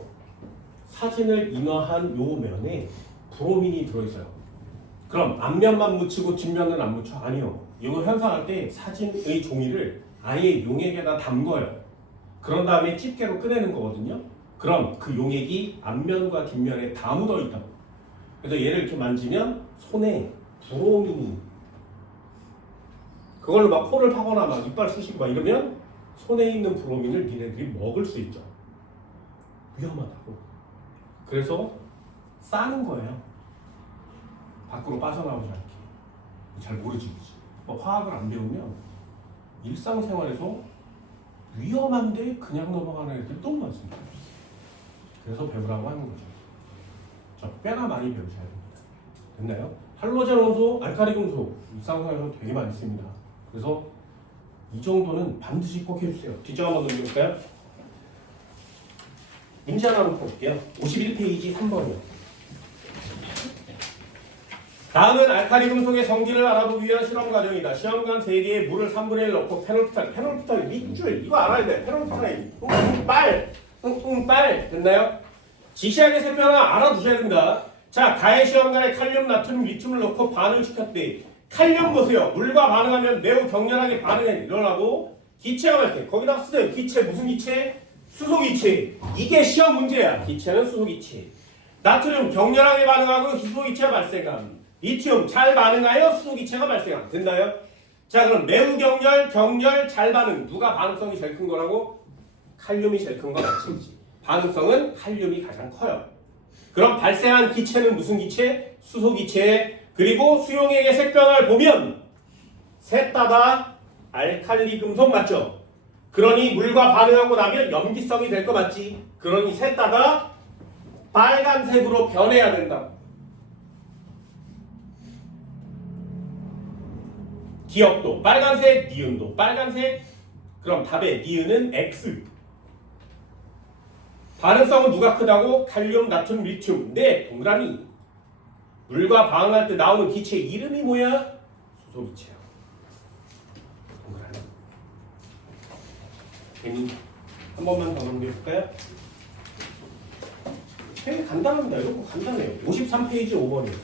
사진을 인화한 요 면에 브로민이 들어있어요. 그럼 앞면만 묻히고 뒷면은 안 묻혀? 아니요. 이거 현상할 때 사진의 종이를 아예 용액에다 담궈요. 그런 다음에 집게로 꺼내는 거거든요. 그럼 그 용액이 앞면과 뒷면에 다 묻어 있다고. 그래서 얘를 이렇게 만지면 손에 브로민이 그걸로 막 코를 파거나 막 이빨 쑤시고 막 이러면 손에 있는 브로민을 니네들이 먹을 수 있죠. 위험하다고. 그래서 싸는 거예요. 밖으로 빠져나오지 않게. 잘 모르지. 화학을 안 배우면 일상생활에서 위험한데 그냥 넘어가는 애들 너무 많습니다. 그래서 배우라고 하는 거죠. 자, 꽤나 많이 배우셔야 됩니다. 됐나요? 할로젠 원소, 알카리 금속 일상생활에서 되게 많이 씁니다. 그래서 이 정도는 반드시 꼭 해주세요. 뒷장 한번 넘겨볼까요? 문제 하나 풀어볼게요. 51페이지 3번이요. 다음은 알칼리 금속의 성질을 알아보기 위한 실험 과정이다. 시험관 3개에 물을 3분의 1 넣고 페놀프탈 밑줄 이거 알아야 돼. 페놀프탈 빨 됐나요? 지시하게 세표 하나 알아두셔야 됩니다. 자, 가해 시험관에 칼륨, 나트륨, 리튬을 넣고 반응을 시켰대. 칼륨 보세요. 물과 반응하면 매우 격렬하게 반응이 일어나고 기체가 발생. 거기다 쓰세요. 기체 무슨 기체? 수소기체. 이게 시험 문제야. 기체는 수소기체. 나트륨 격렬하게 반응하고 수소기체가 발생함. 리튬 잘 반응하여 수소기체가 발생함. 됐나요? 자, 그럼 매우 격렬, 잘 반응. 누가 반응성이 제일 큰 거라고? 칼륨이 제일 큰 거 맞지? 반응성은 칼륨이 가장 커요. 그럼 발생한 기체는 무슨 기체? 수소기체. 그리고 수용액의 색변화를 보면 셋 다 알칼리 금속 맞죠? 그러니 물과 반응하고 나면 염기성이 될 거 맞지? 그러니 셋 다 빨간색으로 변해야 된다. 기억도 빨간색, 니은도 빨간색. 그럼 답의 니은은 X. 반응성은 누가 크다고? 칼륨, 나트륨, 리튬. 네, 동그라미. 물과 반응할 때 나오는 기체 이름이 뭐야? 수소기체야. 동그라미. 괜히 한 번만 더 넘겨볼까요? 되게 간단합니다. 이거 간단해요. 53페이지 5번이에요.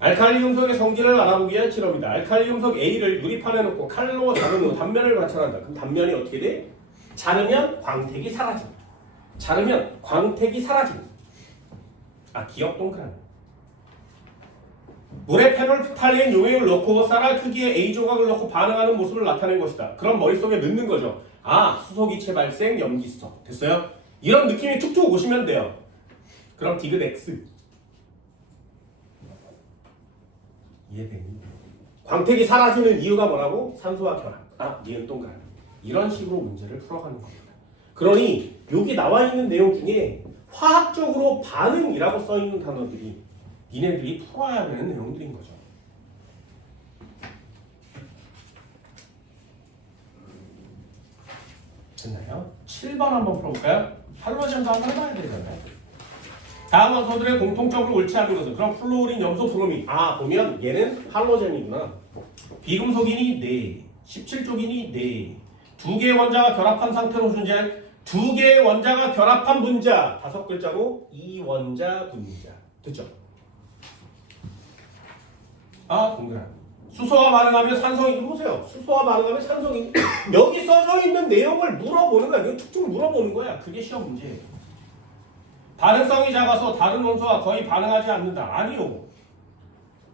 알칼리 금속의 성질을 알아보기 위한 실험이다. 알칼리 금속 A를 유리판에 놓고 칼로 자른 후 단면을 관찰한다. 그럼 단면이 어떻게 돼? 자르면 광택이 사라집니다. 자르면 광택이 사라집니다. 아, 기억 동그라미. 물에 페놀프탈린 용액을 넣고 쌀알 크기의 A 조각을 넣고 반응하는 모습을 나타낸 것이다. 그럼 머릿속에 넣는 거죠. 아, 수소기체 발생, 염기성. 됐어요? 이런 느낌이 툭툭 오시면 돼요. 그럼 디귿 X. 이해되니? 광택이 사라지는 이유가 뭐라고? 산소와 결합. 아, 니은 동그라미. 이런 식으로 문제를 풀어가는 겁니다. 그러니 여기 나와 있는 내용 중에 화학적으로 반응이라고 써 있는 단어들이 니네들이 풀어야 되는 내용들인 거죠. 됐나요? 7번 한번 풀어볼까요? 할로젠도 한번 해봐야 되잖아요. 다음 원소들의 공통점으로 옳지 않은 것은 그럼 플로린, 염소, 브로민. 아, 보면 얘는 할로젠이구나. 비금속이니 네, 17쪽이니 네. 두 개의 원자가 결합한 상태로 존재한 두 개의 원자가 결합한 분자. 5글자로 이원자 분자. 됐죠? 아, 동그라미. 수소와 반응하면 산성이. 이거 보세요. 수소와 반응하면 산성이. 여기 써져 있는 내용을 물어보는 거야. 이거 툭툭 물어보는 거야. 그게 시험 문제예요. 반응성이 작아서 다른 원소와 거의 반응하지 않는다. 아니요.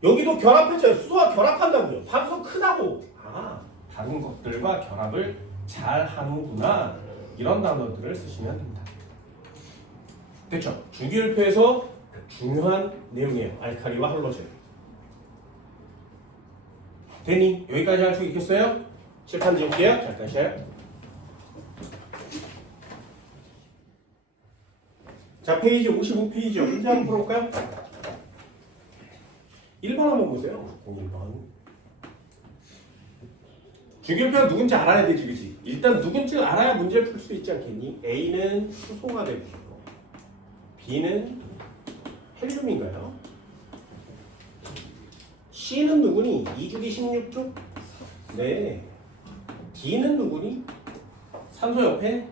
여기도 결합했잖아요. 수소와 결합한다고요. 반응성 크다고. 아, 다른 것들과 결합을 잘 하는구나. 이런 단어들을 쓰시면 됩니다. 됐죠? 주기율표에서 중요한 내용이에요. 알칼리와 할로젠. 되니? 여기까지 할 수 있겠어요? 칠판 지울게요. 잠깐 쉬어요. 자, 페이지 55페이지요. 문제 한번 풀어볼까요? 1번 한번 보세요. 1번. 주기율표가 누군지 알아야 되지, 그치? 일단 누군지 알아야 문제를 풀 수 있지 않겠니? A는 수소가 되고 B는 헬륨인가요? C는 누구니? 2주기 16쪽? 네. D는 누구니? 산소 옆에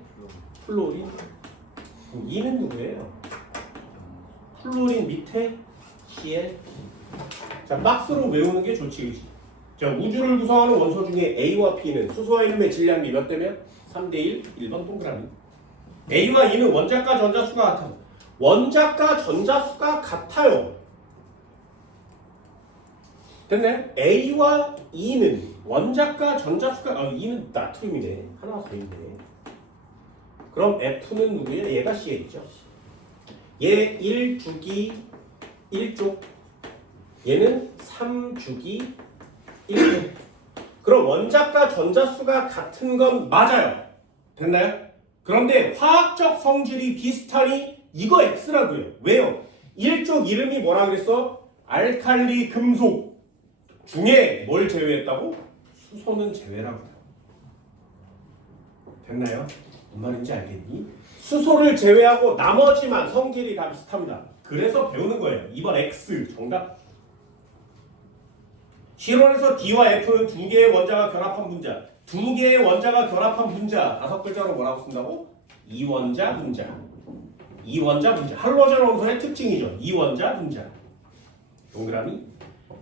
플로린. 그럼 E는 누구예요? 플로린 밑에 CL. 자, 박스로 외우는 게 좋지, 그치? 자, 우주를 구성하는 원소 중에 A와 B는 수소와 헬륨의 질량이 몇 대면? 3대1, 1번 동그라미. A와 E는 원자과 전자수가 같아요. 원자과 전자수가 같아요. 됐네? A와 E는 원자과 전자수가 E는 나트륨이네. 하나 더 있네. 그럼 F는 누구예요? 얘가 CL이죠. 얘 1주기 1쪽. 얘는 3주기 1쪽. 그럼 원자과 전자수가 같은 건 맞아요. 됐나요? 그런데 화학적 성질이 비슷하니 이거 X라고요. 왜요? 1쪽 이름이 뭐라 그랬어? 알칼리 금속 중에 뭘 제외했다고? 수소는 제외라고 해요. 됐나요? 뭔 말인지 알겠니? 수소를 제외하고 나머지만 성질이 다 비슷합니다. 그래서 배우는 거예요. 2번 X 정답. 실론에서 D와 F는 두 개의 원자가 결합한 분자. 두 개의 원자가 결합한 분자. 5글자로 뭐라고 쓴다고? 이원자 분자. 이원자 분자. 할로젠 원소의 특징이죠. 이원자 분자. 동그라미.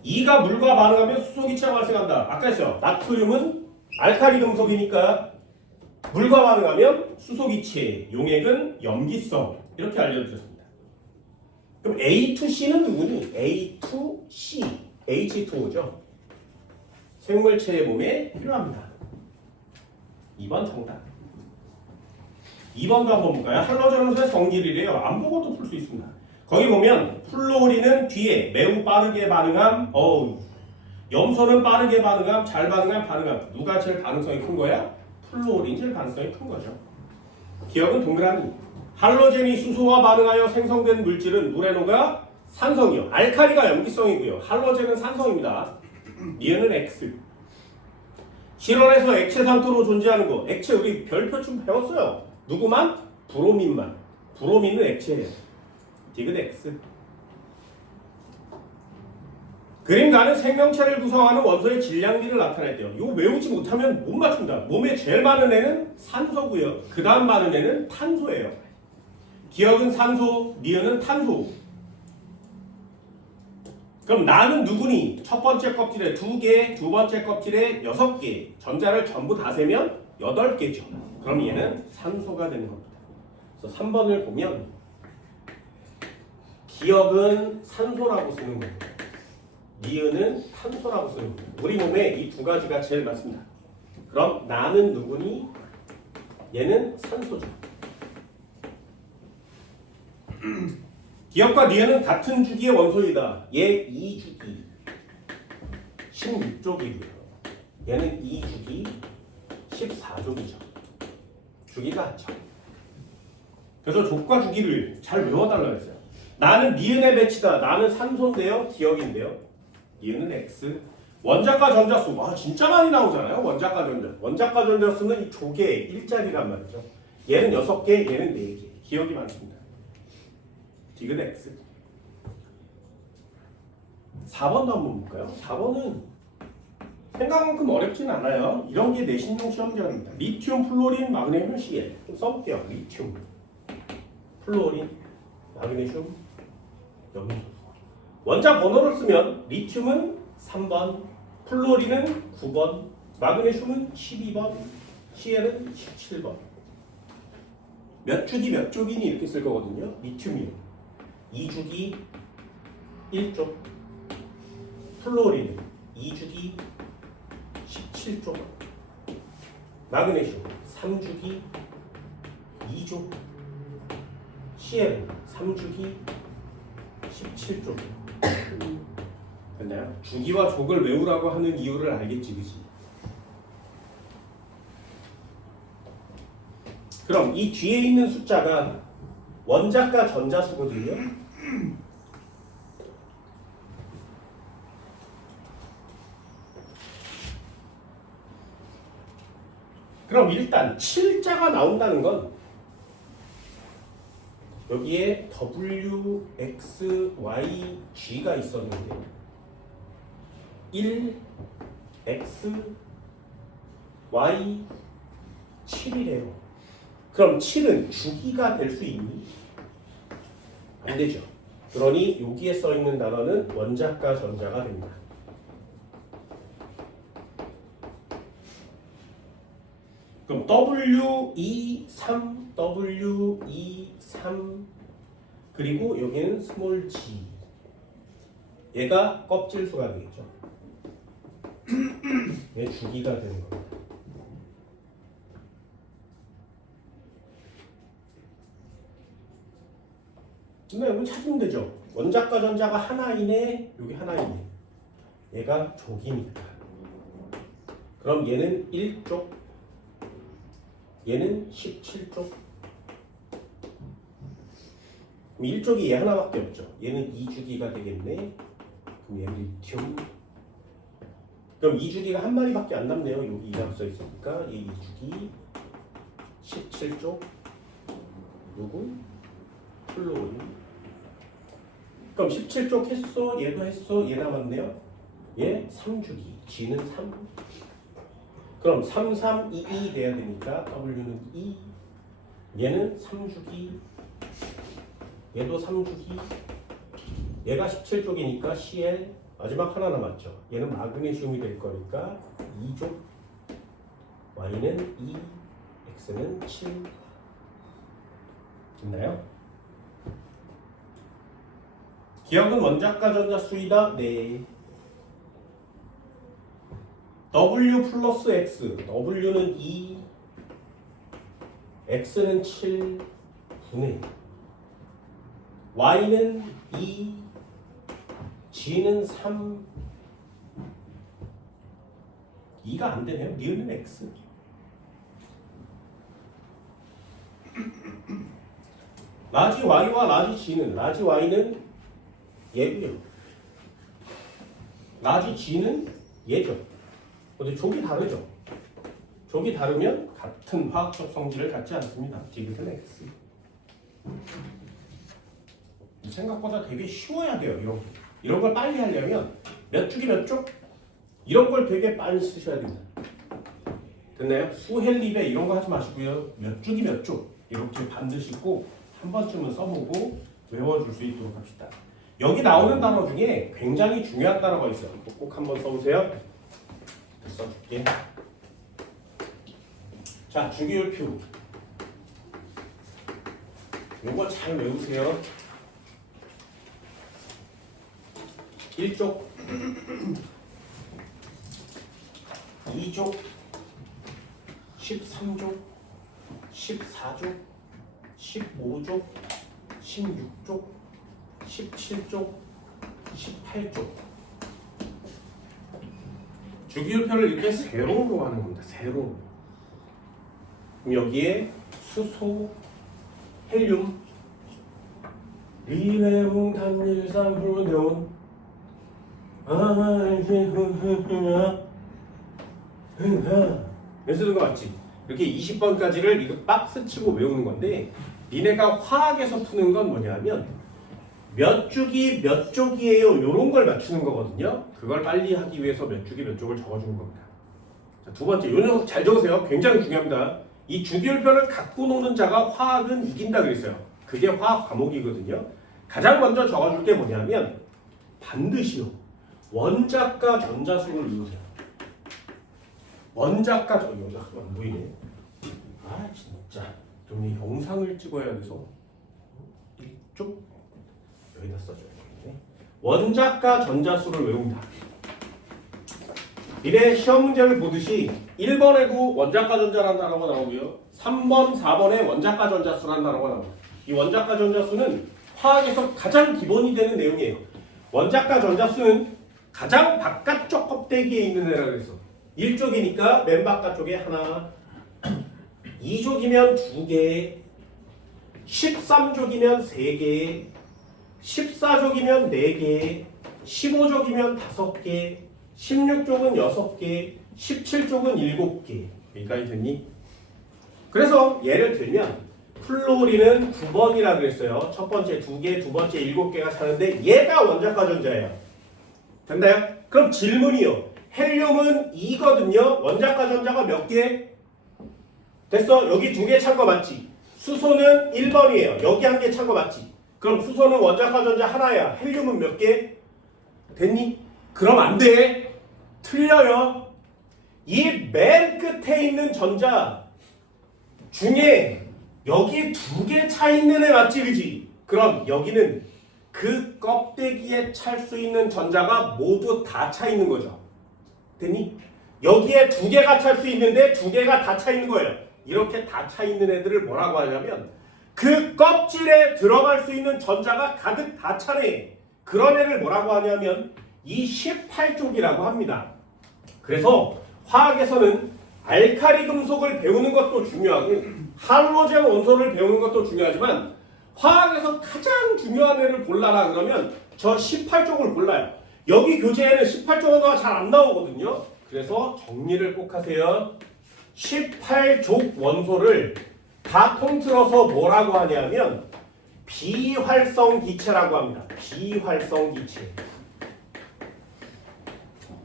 2가 물과 반응하면 수소기체가 발생한다. 아까 했어요. 나트륨은 알칼리 금속이니까 물과 반응하면 수소기체. 용액은 염기성. 이렇게 알려주셨습니다. 그럼 A2C는 누구니? A2C. H2O죠. 생물체의 몸에 필요합니다. 2번 정답. 2번도 한번 볼까요? 할로젠 원소의 성질이래요. 안 보고도 풀 수 있습니다. 거기 보면 플로리는 뒤에 매우 빠르게 반응함. 염소는 빠르게 반응함, 잘 반응함, 반응함. 누가 제일 반응성이 큰 거야? 플로린이 제일 반응성이 큰 거죠. 기억은 동그라미. 할로젠이 수소와 반응하여 생성된 물질은 물에 녹아 산성이요. 알칼리가 염기성이고요. 할로젠은 산성입니다. 니은은 X. 실온에서 액체 상태로 존재하는 거. 액체 우리 별표 좀 배웠어요. 누구만? 브로민만. 브로민은 액체예요. 디귿 X. 그림가는 생명체를 구성하는 원소의 질량비를 나타냈대요. 이거 외우지 못하면 못 맞춘다. 몸에 제일 많은 애는 산소고요. 그 다음 많은 애는 탄소예요. 기억은 산소, 니은은 탄소. 그럼 나는 누구니? 첫 번째 껍질에 2개, 두 번째 껍질에 6개. 전자를 전부 다 세면 8개죠. 그럼 얘는 산소가 되는 겁니다. 그래서 3번을 보면 기억은 산소라고 쓰는 겁니다. 니은은 탄소라고 쓰는 겁니다. 우리 몸에 이 두 가지가 제일 많습니다. 그럼 나는 누구니? 얘는 산소죠. 기억과 니은은 같은 주기의 원소이다. 얘 2주기 16족이고요. 얘는 2주기 14족이죠. 주기가 같죠. 그래서 족과 주기를 잘 외워달라고 했어요. 나는 니은의 배치다. 나는 산소인데요. 기억인데요. 니은은 X. 원자과 전자수. 와 진짜 많이 나오잖아요. 원자과 전자. 원자과 전자수는 이 조개 1자리란 말이죠. 얘는 6개, 얘는 4개. 기억이 많습니다. 디귿 X. 4번도 한번 볼까요? 4번은 생각만큼 어렵진 않아요. 이런 게 내신용 시험지입니다. 리튬, 플로린, 마그네슘, Cl. 좀 써볼게요. 리튬, 플로린, 마그네슘, 염소. 원자 번호를 쓰면 리튬은 3번, 플로린은 9번, 마그네슘은 12번, Cl은 17번. 몇 주기 몇 쪽이니 이렇게 쓸 거거든요. 리튬이요. 2주기 1쪽, 플로린 2주기 17쪽, 마그네슘 3주기 2쪽, Cl 3주기 17쪽. 됐나요? 주기와 족을 외우라고 하는 이유를 알겠지, 그치? 그럼 이 뒤에 있는 숫자가 원자과 전자수거든요. 그럼 일단 7자가 나온다는 건 여기에 W, X, Y, G가 있었는데 1, X, Y, 7이래요. 그럼 7은 주기가 될 수 있니? 안 되죠. 그러니 여기에 써 있는 단어는 원자과 전자가 됩니다. 그럼 W23, W23 그리고 여기는 스몰 g. 얘가 껍질 수가 되겠죠. 얘 주기가 되는 겁니다. 근데 여기 찾으면 되죠. 원자과 전자가 하나이네, 여기 하나이네. 얘가 족이니까. 그럼 얘는 1족, 얘는 17족. 그럼 1족이 얘 하나밖에 없죠. 얘는 2주기가 되겠네. 그럼 얘는 리튬. 그럼 2주기가 한 마리밖에 안 남네요. 여기 2라고 써 있으니까 얘 2주기 17족. 누구? 플로린. 그럼 17쪽 했어? 얘도 했어? 얘 남았네요. 얘 3주기. G는 3. 그럼 3, 3, 2, 2 돼야 되니까 W는 2. 얘는 3주기. 얘도 3주기. 얘가 17쪽이니까 CL. 마지막 하나 남았죠. 얘는 마그네슘이 될 거니까 2족. Y는 2. X는 7. 있나요? 기억은 원자과 전자수이다. 네. W 플러스 X. W는 2. X는 7. 분의. Y는 2. G는 3. 2가 안 되네요. 니은은 X. 라지 Y와 라지 G는, 라지 Y는 얘고요. 라지 G는 얘죠. 근데 족이 다르죠. 족이 다르면 같은 화학적 성질을 갖지 않습니다. 디귿은 X. 생각보다 되게 쉬워야 돼요. 이런 걸 빨리 하려면 몇 주기 몇 쪽? 이런 걸 되게 빨리 쓰셔야 됩니다. 됐나요? 수헬립에 이런 거 하지 마시고요. 몇 주기 몇 쪽 이렇게 반드시 꼭 한 번쯤은 써보고 외워줄 수 있도록 합시다. 여기 나오는 단어 중에 굉장히 중요한 단어가 있어요. 꼭 한번 써보세요. 써줄게. 자, 주기율표. 요거 잘 외우세요. 1쪽, 2쪽, 13쪽, 14쪽, 15쪽, 16쪽, 17쪽, 18쪽. 주기율표를 이렇게 세로로 하는 겁니다. 세로. 그럼 여기에 수소, 헬륨, 리레웅, 단일산, 후네온. 왜 쓰는 거 맞지? 이렇게 20번까지를 이거 박스 치고 외우는 건데, 니네가 화학에서 푸는 건 뭐냐면 몇 주기 몇 쪽이에요, 요런 걸 맞추는 거거든요. 그걸 빨리 하기 위해서 몇 주기 몇 쪽을 적어주는 겁니다. 자, 두 번째, 요 녀석 잘 적으세요. 굉장히 중요합니다. 이 주기율표를 갖고 노는 자가 화학은 이긴다 그랬어요. 그게 화학 과목이거든요. 가장 먼저 적어줄 게 뭐냐면 반드시요, 원자과 전자수를 외우세요. 원자과 전자수 안 보이네. 아 진짜 좀 이 영상을 찍어야 돼서 이쪽 여기다 써줘야겠네. 원자과 전자수를 외운다. 미래 시험 문제를 보듯이 1번에도 원자과 전자라는 단어가 나오고요. 3번, 4번에 원자과 전자수라는 단어가 나옵니다. 이 원자과 전자수는 화학에서 가장 기본이 되는 내용이에요. 원자과 전자수는 가장 바깥쪽 껍데기에 있는 애라 그랬어. 1쪽이니까 맨 바깥쪽에 하나, 2족이면 2개, 13족이면 3개, 14족이면 4개, 15족이면 5개, 16족은 6개, 17족은 7개. 여기까지 됐니? 그래서 예를 들면 플로리는 9번이라 그랬어요. 첫 번째 2개, 두 번째 7개가 차는데 얘가 원자과 전자예요. 됐나요? 그럼 질문이요. 헬륨은 2거든요. 원자과 전자가 몇 개? 됐어? 여기 2개 찬 거 맞지? 수소는 1번이에요. 여기 1개 찬 거 맞지? 그럼 수소는 원자과 전자 하나야. 헬륨은 몇 개? 됐니? 그럼 안 돼. 틀려요. 이 맨 끝에 있는 전자 중에 여기 2개 차 있는 애 맞지, 그지? 그럼 여기는 그 껍데기에 찰 수 있는 전자가 모두 다 차 있는 거죠. 됐니? 여기에 2개가 찰 수 있는데 2개가 다 차 있는 거예요. 이렇게 다 차 있는 애들을 뭐라고 하냐면 그 껍질에 들어갈 수 있는 전자가 가득 다 차네. 그런 애를 뭐라고 하냐면 이 18쪽이라고 합니다. 그래서 화학에서는 알카리 금속을 배우는 것도 중요하고 할로젠 원소를 배우는 것도 중요하지만 화학에서 가장 중요한 애를 골라라 그러면 저 18쪽을 골라요. 여기 교재에는 18쪽가 잘 안 나오거든요. 그래서 정리를 꼭 하세요. 18족 원소를 다 통틀어서 뭐라고 하냐면 비활성 기체라고 합니다. 비활성 기체.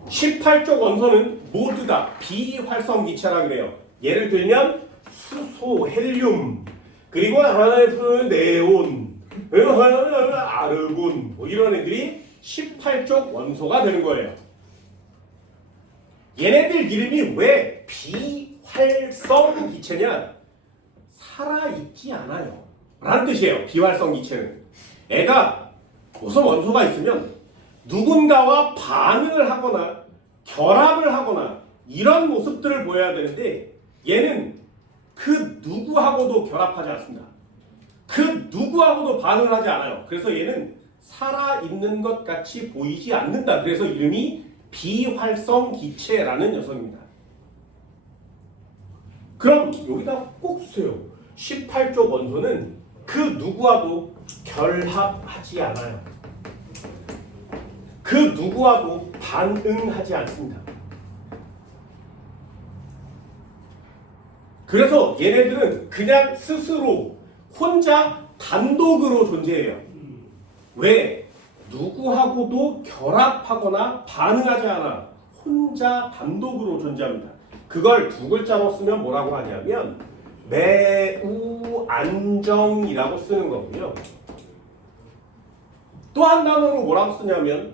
18쪽 원소는 모두 다 비활성 기체라 그래요. 예를 들면 수소, 헬륨, 그리고 하나는 네온, 그리고 하나는 아르곤, 뭐 이런 애들이 18쪽 원소가 되는 거예요. 얘네들 이름이 왜 비활성 기체냐? 살아있지 않아요 라는 뜻이에요. 비활성 기체는 애가 무슨 원소가 있으면 누군가와 반응을 하거나 결합을 하거나 이런 모습들을 보여야 되는데 얘는 그 누구하고도 결합하지 않습니다. 그 누구하고도 반응을 하지 않아요. 그래서 얘는 살아있는 것 같이 보이지 않는다. 그래서 이름이 비활성 기체라는 녀석입니다. 그럼 여기다 꼭 쓰세요. 18쪽 원소는 그 누구와도 결합하지 않아요. 그 누구와도 반응하지 않습니다. 그래서 얘네들은 그냥 스스로 혼자 단독으로 존재해요. 왜? 누구하고도 결합하거나 반응하지 않아. 혼자 단독으로 존재합니다. 그걸 두 글자로 쓰면 뭐라고 하냐면 매우 안정이라고 쓰는 거고요. 또 한 단어로 뭐라고 쓰냐면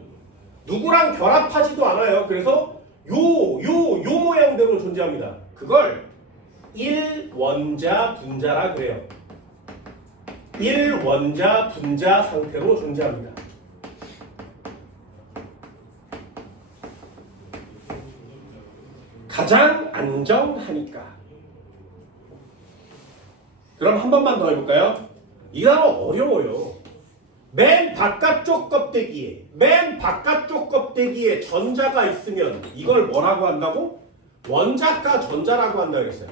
누구랑 결합하지도 않아요. 그래서 요 모양대로 존재합니다. 그걸 1원자 분자라 그래요. 1원자 분자 상태로 존재합니다. 가장 안정하니까. 그럼 한 번만 더 해볼까요? 이 단어 어려워요. 맨 바깥쪽 껍데기에 전자가 있으면 이걸 뭐라고 한다고? 원자과 전자라고 한다 그랬어요.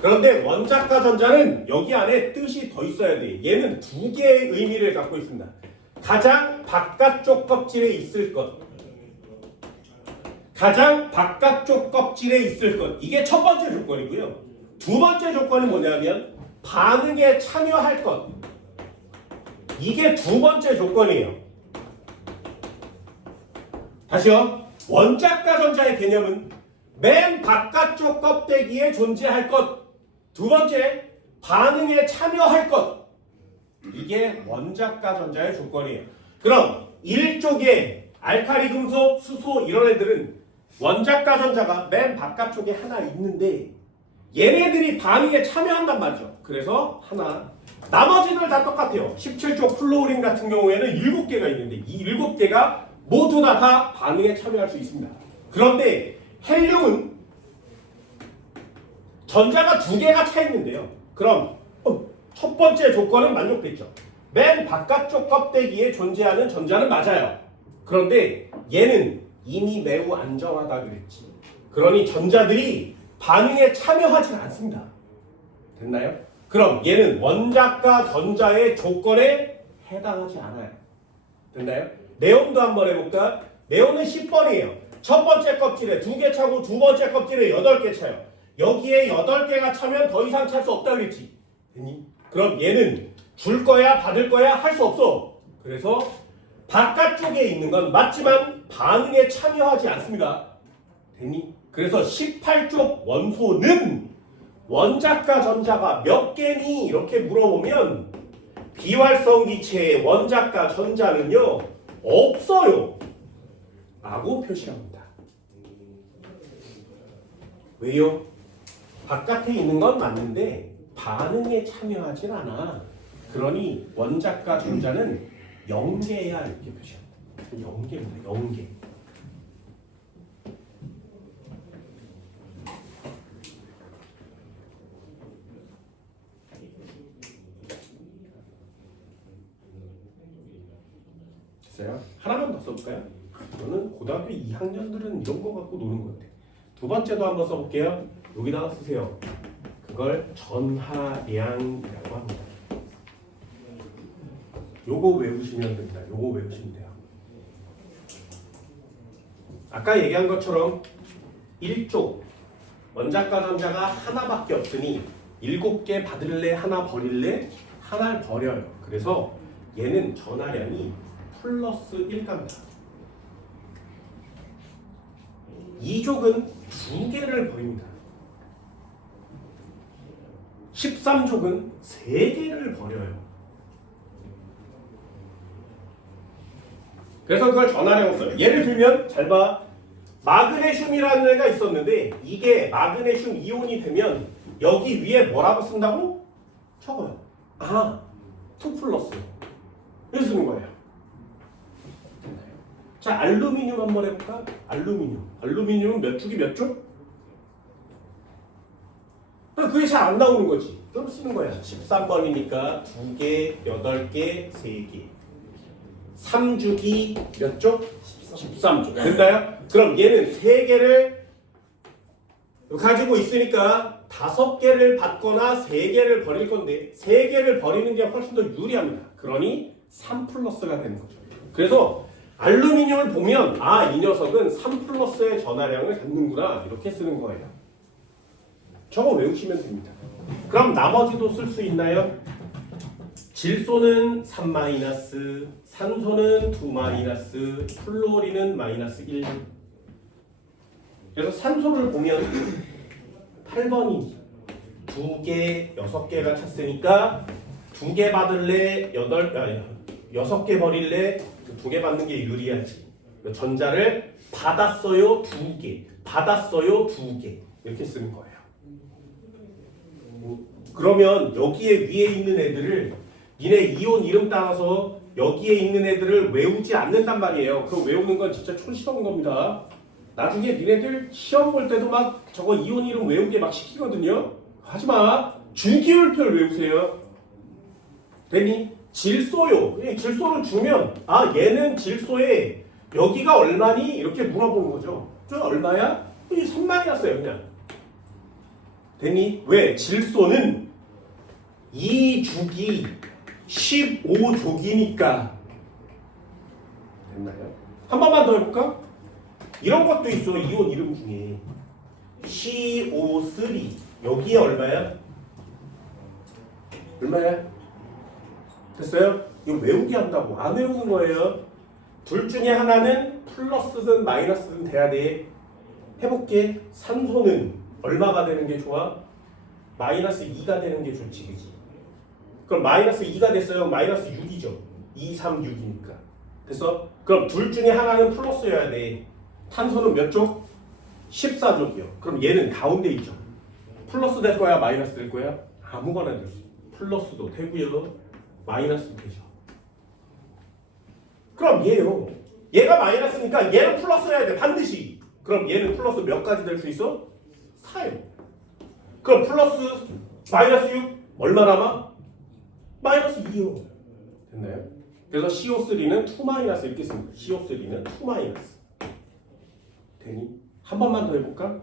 그런데 원자과 전자는 여기 안에 뜻이 더 있어야 돼. 얘는 두 개의 의미를 갖고 있습니다. 가장 바깥쪽 껍질에 있을 것, 가장 바깥쪽 껍질에 있을 것. 이게 첫 번째 조건이고요. 두 번째 조건은 뭐냐면 반응에 참여할 것. 이게 두 번째 조건이에요. 다시요. 원자과 전자의 개념은 맨 바깥쪽 껍데기에 존재할 것. 두 번째, 반응에 참여할 것. 이게 원자과 전자의 조건이에요. 그럼 1쪽에 알칼리 금속, 수소 이런 애들은 원자과 전자가 맨 바깥쪽에 하나 있는데 얘네들이 반응에 참여한단 말이죠. 그래서 하나, 나머지들 다 똑같아요. 17쪽 플로우린 같은 경우에는 7개가 있는데 이 7개가 모두 다 반응에 참여할 수 있습니다. 그런데 헬륨은 전자가 2개가 차 있는데요. 그럼 첫 번째 조건은 만족됐죠. 맨 바깥쪽 껍데기에 존재하는 전자는 맞아요. 그런데 얘는 이미 매우 안정하다 그랬지. 그러니 전자들이 반응에 참여하지 않습니다. 됐나요? 그럼 얘는 원자과 전자의 조건에 해당하지 않아요. 됐나요? 네온도 한번 해볼까? 네온은 10번이에요. 첫 번째 껍질에 2개 차고 두 번째 껍질에 8개 차요. 여기에 8개가 차면 더 이상 찰 수 없다 그랬지. 됐니? 그럼 얘는 줄 거야 받을 거야 할 수 없어. 그래서 바깥쪽에 있는 건 맞지만 반응에 참여하지 않습니다. 됐니? 그래서 18쪽 원소는 원자과 전자가 몇 개니? 이렇게 물어보면 비활성 기체의 원자과 전자는요 없어요 라고 표시합니다. 왜요? 바깥에 있는 건 맞는데 반응에 참여하진 않아. 그러니 원자과 전자는 0개야 이렇게 표시합니다. 0개입니다. 0개. 됐어요? 하나만 더 써볼까요? 저는 고등학교 2학년들은 이런 거 갖고 노는 것 같아요. 두 번째도 한번 써볼게요. 여기다가 쓰세요. 그걸 전하량이라고 합니다. 요거 외우시면 됩니다. 요거 외우시면 돼요. 아까 얘기한 것처럼 1쪽 원자과 전자가 하나밖에 없으니 7개 받을래 하나 버릴래 하나를 버려요. 그래서 얘는 전하량이 플러스 1갑니다. 2족은 2개를 버립니다. 13족은 3개를 버려요. 그래서 그걸 전하량으로 써요. 예를 들면 잘 봐. 마그네슘이라는 애가 있었는데 이게 마그네슘 이온이 되면 여기 위에 뭐라고 쓴다고? 적어요. 아, 2 플러스. 이렇게 쓰는 거예요. 자, 알루미늄 한번 해볼까? 알루미늄은 몇 축이 몇 쪽? 그게 잘 안 나오는 거지. 그럼 쓰는 거야. 13번이니까 2개, 8개, 3개. 3주기 몇 쪽? 13쪽. 된다요? 그럼 얘는 3개를 가지고 있으니까 5개를 받거나 3개를 버릴 건데 3개를 버리는 게 훨씬 더 유리합니다. 그러니 3 플러스가 되는 거죠. 그래서 알루미늄을 보면 아, 이 녀석은 3 플러스의 전하량을 갖는구나 이렇게 쓰는 거예요. 저거 외우시면 됩니다. 그럼 나머지도 쓸 수 있나요? 질소는 3 마이너스, 산소는 2 마이너스, 플로리는 마이너스 1. 그래서 산소를 보면 8번이 2개, 6개가 찼으니까 2개 받을래, 6개 버릴래, 2개 받는 게 유리하지. 전자를 받았어요, 2개, 받았어요, 2개 이렇게 쓰는 거예요. 그러면 여기에 위에 있는 애들을 니네 이온 이름 따라서 여기에 있는 애들을 외우지 않는단 말이에요. 그거 외우는 건 진짜 촌스러운 겁니다. 나중에 니네들 시험 볼 때도 막 저거 이온 이름 외우게 막 시키거든요. 하지마. 주기율표를 외우세요. 됐니? 질소요. 질소를 주면 아, 얘는 질소에 여기가 얼마니? 이렇게 물어보는 거죠. 저 얼마야? 3 마이너스예요 그냥. 됐니? 왜? 질소는 2주기 15족이니까. 됐나요? 한 번만 더 해볼까? 이런 것도 있어. 이온 이름 중에 CO3 여기에 얼마야? 얼마야? 됐어요? 이거 외우기 한다고. 안 외우는 거예요. 둘 중에 하나는 플러스든 마이너스든 돼야 돼. 해볼게. 산소는 얼마가 되는 게 좋아? 마이너스 2가 되는 게 좋지, 그지? 그럼 마이너스 2가 됐어요. 마이너스 6이죠. 2, 3, 6이니까. 됐어? 그럼 둘 중에 하나는 플러스여야 돼. 탄소는 몇 쪽? 14족이요. 그럼 얘는 가운데 있죠. 플러스 될 거야? 마이너스 될 거야? 아무거나 될 수 있어. 플러스도 되고요. 마이너스도 되죠. 그럼 얘요. 얘가 마이너스니까 얘는 플러스여야 돼. 반드시. 그럼 얘는 플러스 몇 가지 될 수 있어? 4요. 그럼 플러스 마이너스 6 얼마 남아? 마이너스 2요. 됐나요? 그래서 CO3는 2 마이너스 이렇게 씁니다. CO3는 2 마이너스. 되니? 한 번만 더 해볼까?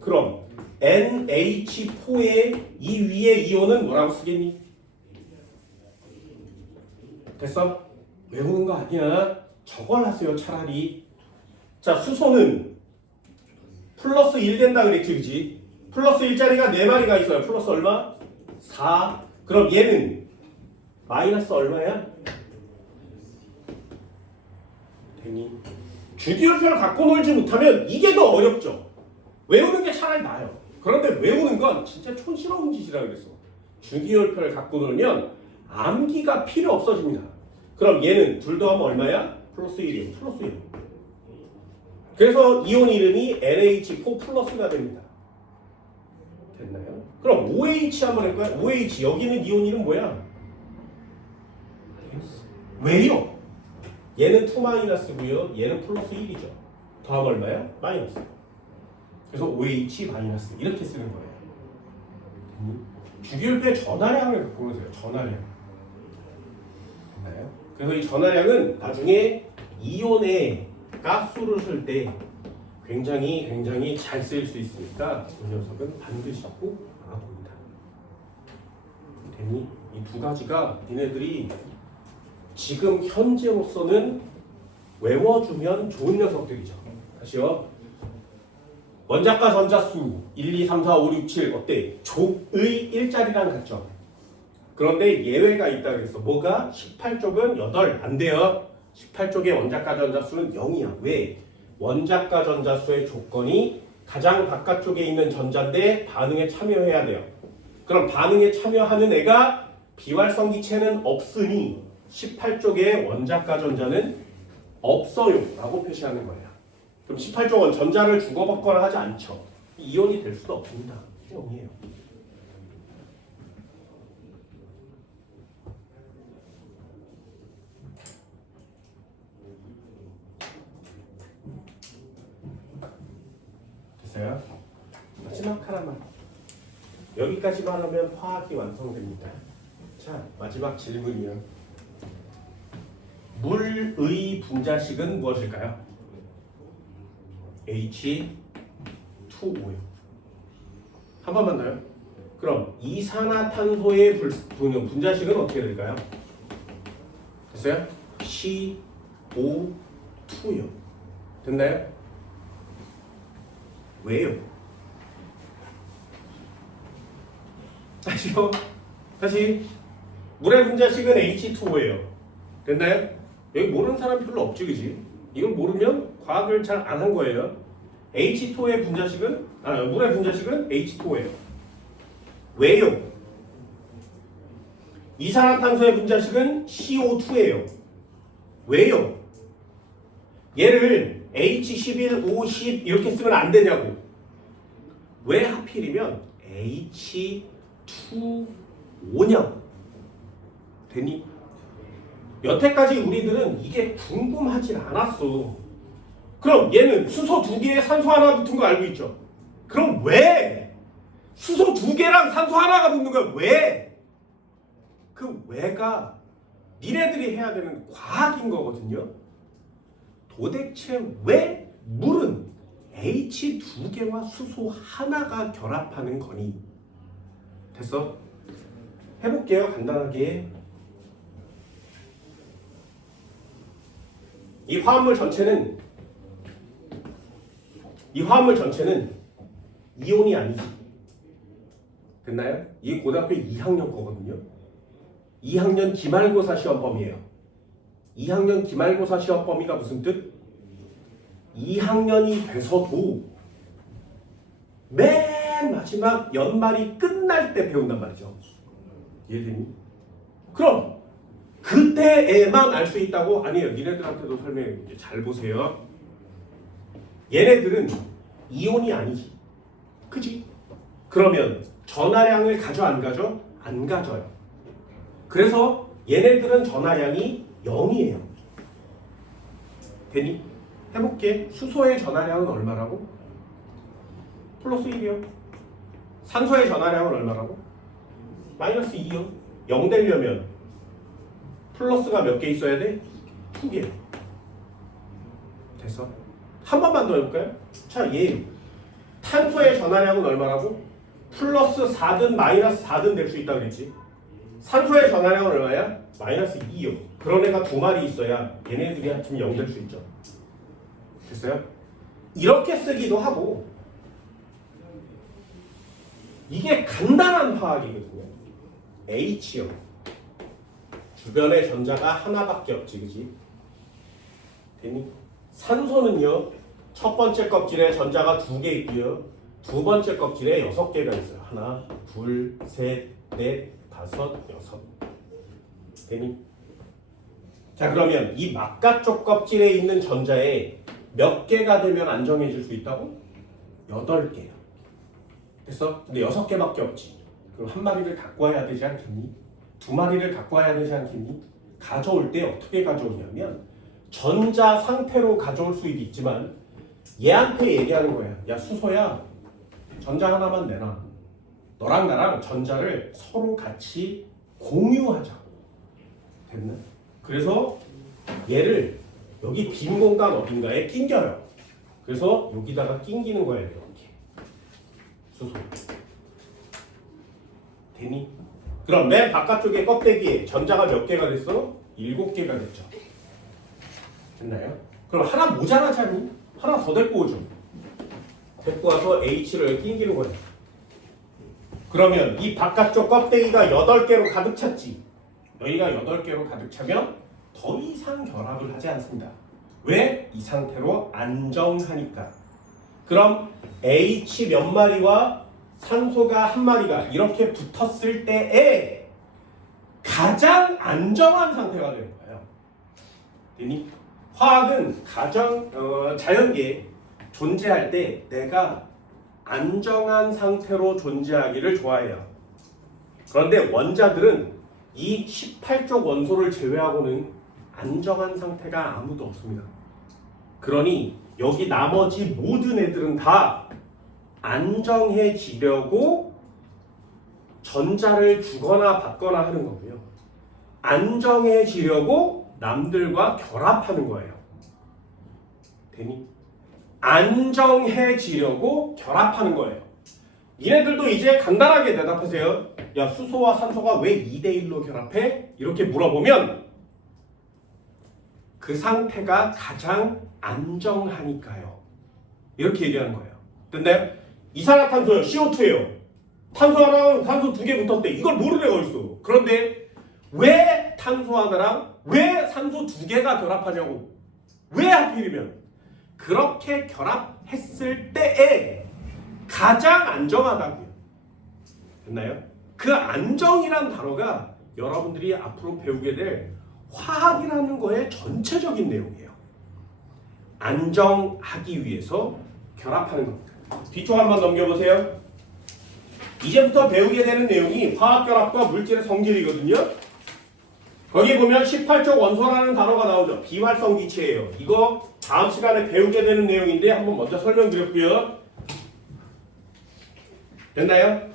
그럼 NH4의 이 위에 이온은 뭐라고 쓰겠니? 됐어? 외우는 거 아니야. 저걸 하세요 차라리. 자, 수소는 플러스 1 된다 그랬지, 그지? 플러스 1자리가 4마리가 있어요. 플러스 얼마? 4. 그럼 얘는 마이너스 얼마야? 되니? 주기율표를 갖고 놀지 못하면 이게 더 어렵죠. 외우는 게 차라리 나아요. 그런데 외우는 건 진짜 촌스러운 짓이라 그랬어. 주기율표를 갖고 놀면 암기가 필요 없어집니다. 그럼 얘는 둘 더하면 얼마야? 플러스 1이에요. 플러스 1. 그래서 이온 이름이 NH4 플러스가 됩니다. 됐나요? 그럼 OH 한번 해볼까요? OH 여기는 이온 이름 뭐야? 왜요? 얘는 2 마이너스고요. 얘는 플러스 1이죠. 더하면 얼마야? 마이너스. 그래서 OH 마이너스 이렇게 쓰는 거예요. 주기율표의 전하량을 갖고 오세요. 전하량. 됐나요? 그래서 이 전하량은 나중에 이온의 가스를 쓸 때 굉장히 잘 쓰일 수 있으니까 이 녀석은 반드시 꼭 알아봅니다. 되니? 이 두 가지가 니네들이 지금 현재로서는 외워주면 좋은 녀석들이죠. 다시요. 원자과 전자수 1, 2, 3, 4, 5, 6, 7 어때? 족의 일자리랑 같죠? 그런데 예외가 있다 그랬어. 뭐가? 18쪽은 8. 안 돼요. 18쪽의 원자과 전자수는 0이야. 왜? 원자과 전자수의 조건이 가장 바깥쪽에 있는 전자인데 반응에 참여해야 돼요. 그럼 반응에 참여하는 애가 비활성 기체는 없으니 18쪽의 원자과 전자는 없어요 라고 표시하는 거예요. 그럼 18쪽은 전자를 주고받거나 하지 않죠. 이온이 될 수도 없습니다. 0이에요. 됐어요? 마지막 하나만. 여기까지만 하면 화학이 완성됩니다. 자, 마지막 질문이요. 물의 분자식은 무엇일까요? H2O요. 한 번만 더요. 그럼 이산화탄소의 분자식은 어떻게 될까요? 됐어요? CO2요. 됐나요? 왜요? 다시요. 다시. 물의 분자식은 H2O예요. 됐나요? 여기 모르는 사람 별로 없지, 그지? 이걸 모르면 과학을 잘 안 한 거예요. H2O의 분자식은 물의 분자식은 H2O예요. 왜요? 이산화탄소의 분자식은 CO2예요. 왜요? 얘를 H11O10 이렇게 쓰면 안 되냐고. 왜 하필이면 H2O냐고. 되니? 여태까지 우리들은 이게 궁금하진 않았어. 그럼 얘는 수소 2개에 산소 하나 붙은 거 알고 있죠? 그럼 왜? 수소 2개랑 산소 하나가 붙는 거야. 왜? 그 왜가 니네들이 해야 되는 과학인 거거든요. 도대체 왜 물은 H2개와 수소 하나가 결합하는 거니? 됐어? 해볼게요. 간단하게. 이 화합물 전체는 이온이 아니지. 됐나요? 이게 고등학교 2학년 거거든요. 2학년 기말고사 시험 범위예요. 2학년 기말고사 시험 범위가 무슨 뜻? 2학년이 돼서도 맨 마지막 연말이 끝날 때 배운단 말이죠. 이해되니? 그럼 그때에만 알 수 있다고? 아니에요. 니네들한테도 설명해. 잘 보세요. 얘네들은 이온이 아니지. 그지? 그러면 전하량을 가져 안 가져? 안 가져요. 그래서 얘네들은 전하량이 0이에요. 되니? 해볼게. 수소의 전하량은 얼마라고? 플러스 1이요. 산소의 전하량은 얼마라고? 마이너스 2요. 0 되려면 플러스가 몇 개 있어야 돼? 2개. 됐어? 한 번만 더 해볼까요? 자, 얘 탄소의 전하량은 얼마라고? 플러스 4든 마이너스 4든 될 수 있다 그랬지. 산소의 전하량은 얼마야? 마이너스 2요. 그런 애가 2마리 있어야 얘네들이 합치면 0 될 수 있죠. 됐어요? 이렇게 쓰기도 하고. 이게 간단한 화학이거든요. H요. 주변에 전자가 하나밖에 없지, 그지? 되니? 산소는요, 첫 번째 껍질에 전자가 2개 있고요, 두 번째 껍질에 6개가 있어요. 하나, 둘, 셋, 넷, 다섯, 여섯. 되니? 자, 그러면 이 바깥쪽 껍질에 있는 전자에 몇 개가 되면 안정해질 수 있다고? 8개야. 됐어? 근데 6개밖에 없지. 그럼 한 마리를 갖고 와야 되지 않겠니? 2마리를 갖고 와야 되지 않겠니? 가져올 때 어떻게 가져오냐면 전자 상태로 가져올 수도 있지만 얘한테 얘기하는 거야. 야, 수소야, 전자 하나만 내놔. 너랑 나랑 전자를 서로 같이 공유하자고. 됐나? 그래서 얘를 여기 빈 공간 어딘가에 낑겨요. 그래서 여기다가 낑기는 거예요. 이렇게. 수소. 되니? 그럼 맨 바깥쪽에 껍데기에 전자가 몇 개가 됐어? 7개가 됐죠. 됐나요? 그럼 하나 모자라지 않니? 하나 더 데리고 오죠. 데리고 와서 H를 여기 낑기는 거예요. 그러면 이 바깥쪽 껍데기가 8개로 가득 찼지. 여기가 8개로 가득 차면 더 이상 결합을 하지 않습니다. 왜? 이 상태로 안정하니까. 그럼 H 몇 마리와 산소가 한 마리가 이렇게 붙었을 때에 가장 안정한 상태가 되는 거예요. 되니? 화학은 자연계에 존재할 때 내가 안정한 상태로 존재하기를 좋아해요. 그런데 원자들은 이 18쪽 원소를 제외하고는 안정한 상태가 아무도 없습니다. 그러니 여기 나머지 모든 애들은 다 안정해지려고 전자를 주거나 받거나 하는 거고요. 안정해지려고 남들과 결합하는 거예요. 되니? 안정해지려고 결합하는 거예요. 니네들도 이제 간단하게 대답하세요. 야, 수소와 산소가 왜 2대1로 결합해? 이렇게 물어보면 그 상태가 가장 안정하니까요. 이렇게 얘기하는 거예요. 근데 이산화탄소요, CO2예요. 탄소 하나랑 탄소 2개 붙었대. 이걸 모르는 애가 있어. 그런데 왜 탄소 하나랑 왜 산소 2개가 결합하냐고. 왜 하필이면 그렇게 결합했을 때에 가장 안정하다고요. 됐나요? 그 안정이란 단어가 여러분들이 앞으로 배우게 될 화학이라는 거의 전체적인 내용이에요. 안정하기 위해서 결합하는 겁니다. 뒤쪽 한번 넘겨보세요. 이제부터 배우게 되는 내용이 화학결합과 물질의 성질이거든요. 거기 보면 18쪽 원소라는 단어가 나오죠. 비활성기체예요. 이거 다음 시간에 배우게 되는 내용인데 한번 먼저 설명드렸고요. 됐나요?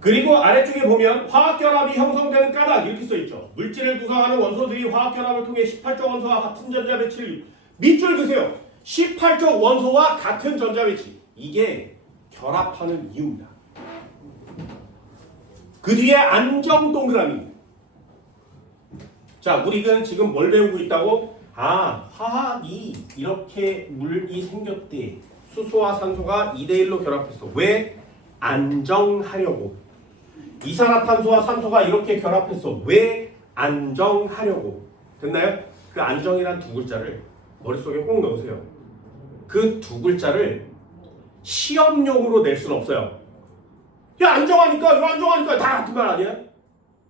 그리고 아래쪽에 보면 화학결합이 형성되는 까닭 이렇게 써있죠. 물질을 구성하는 원소들이 화학결합을 통해 18쪽 원소와 같은 전자 배치를 밑줄 그세요. 18쪽 원소와 같은 전자 배치. 이게 결합하는 이유입니다. 그 뒤에 안정 동그라미. 자, 우리는 지금 뭘 배우고 있다고? 아, 화학이 이렇게 물이 생겼대. 수소와 산소가 2대1로 결합했어. 왜? 안정하려고. 이산화탄소와 산소가 이렇게 결합했어. 왜? 안정하려고. 됐나요? 그 안정이란 두 글자를 머릿속에 꼭 넣으세요. 그 두 글자를 시험용으로 낼 수는 없어요. 야, 안정하니까 이거 안정하니까 다 같은 말 아니야?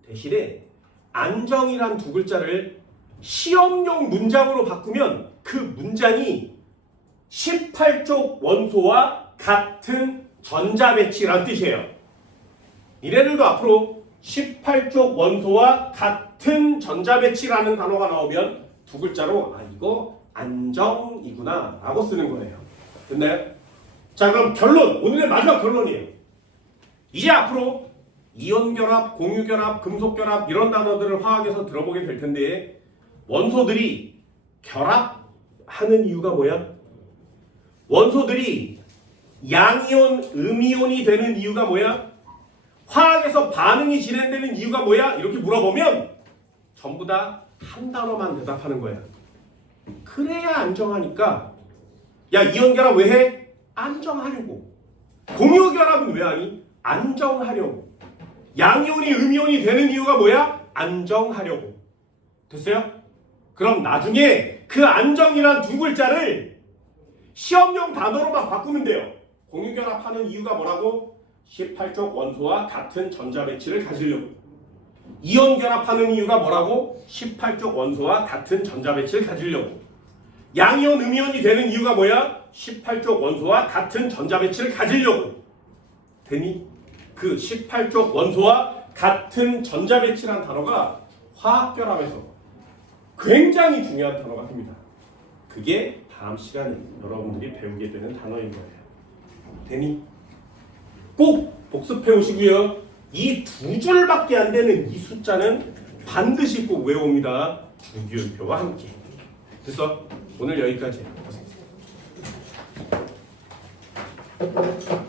대신에 안정이란 두 글자를 시험용 문장으로 바꾸면 그 문장이 18쪽 원소와 같은 전자 배치란 뜻이에요. 이래들도 앞으로 18쪽 원소와 같은 전자 배치라는 단어가 나오면 두 글자로 아, 이거 안정이구나 라고 쓰는 거예요. 됐나요? 자, 그럼 결론. 오늘의 마지막 결론이에요. 이제 앞으로 이온결합, 공유결합, 금속결합 이런 단어들을 화학에서 들어보게 될 텐데 원소들이 결합하는 이유가 뭐야? 원소들이 양이온, 음이온이 되는 이유가 뭐야? 화학에서 반응이 진행되는 이유가 뭐야? 이렇게 물어보면 전부 다 한 단어만 대답하는 거야. 그래야 안정하니까. 야, 이온결합 왜 해? 안정하려고. 공유결합은 왜 하니? 안정하려고. 양이온이 음이온이 되는 이유가 뭐야? 안정하려고. 됐어요? 그럼 나중에 그 안정이란 두 글자를 시험용 단어로만 바꾸면 돼요. 공유결합하는 이유가 뭐라고? 18쪽 원소와 같은 전자 배치를 가지려고. 이온결합하는 이유가 뭐라고? 18쪽 원소와 같은 전자 배치를 가지려고. 양이온, 음이온이 되는 이유가 뭐야? 18쪽 원소와 같은 전자 배치를 가지려고. 되니? 그 18쪽 원소와 같은 전자 배치라는 단어가 화학결합에서 굉장히 중요한 단어가 됩니다. 그게 다음 시간에 여러분들이 배우게 되는 단어인 거예요. 되니? 꼭 복습해 오시고요. 이 두 줄밖에 안 되는 이 숫자는 반드시 꼭 외웁니다. 주기율표와 함께. 그래서 오늘 여기까지예요. 고생했습니다.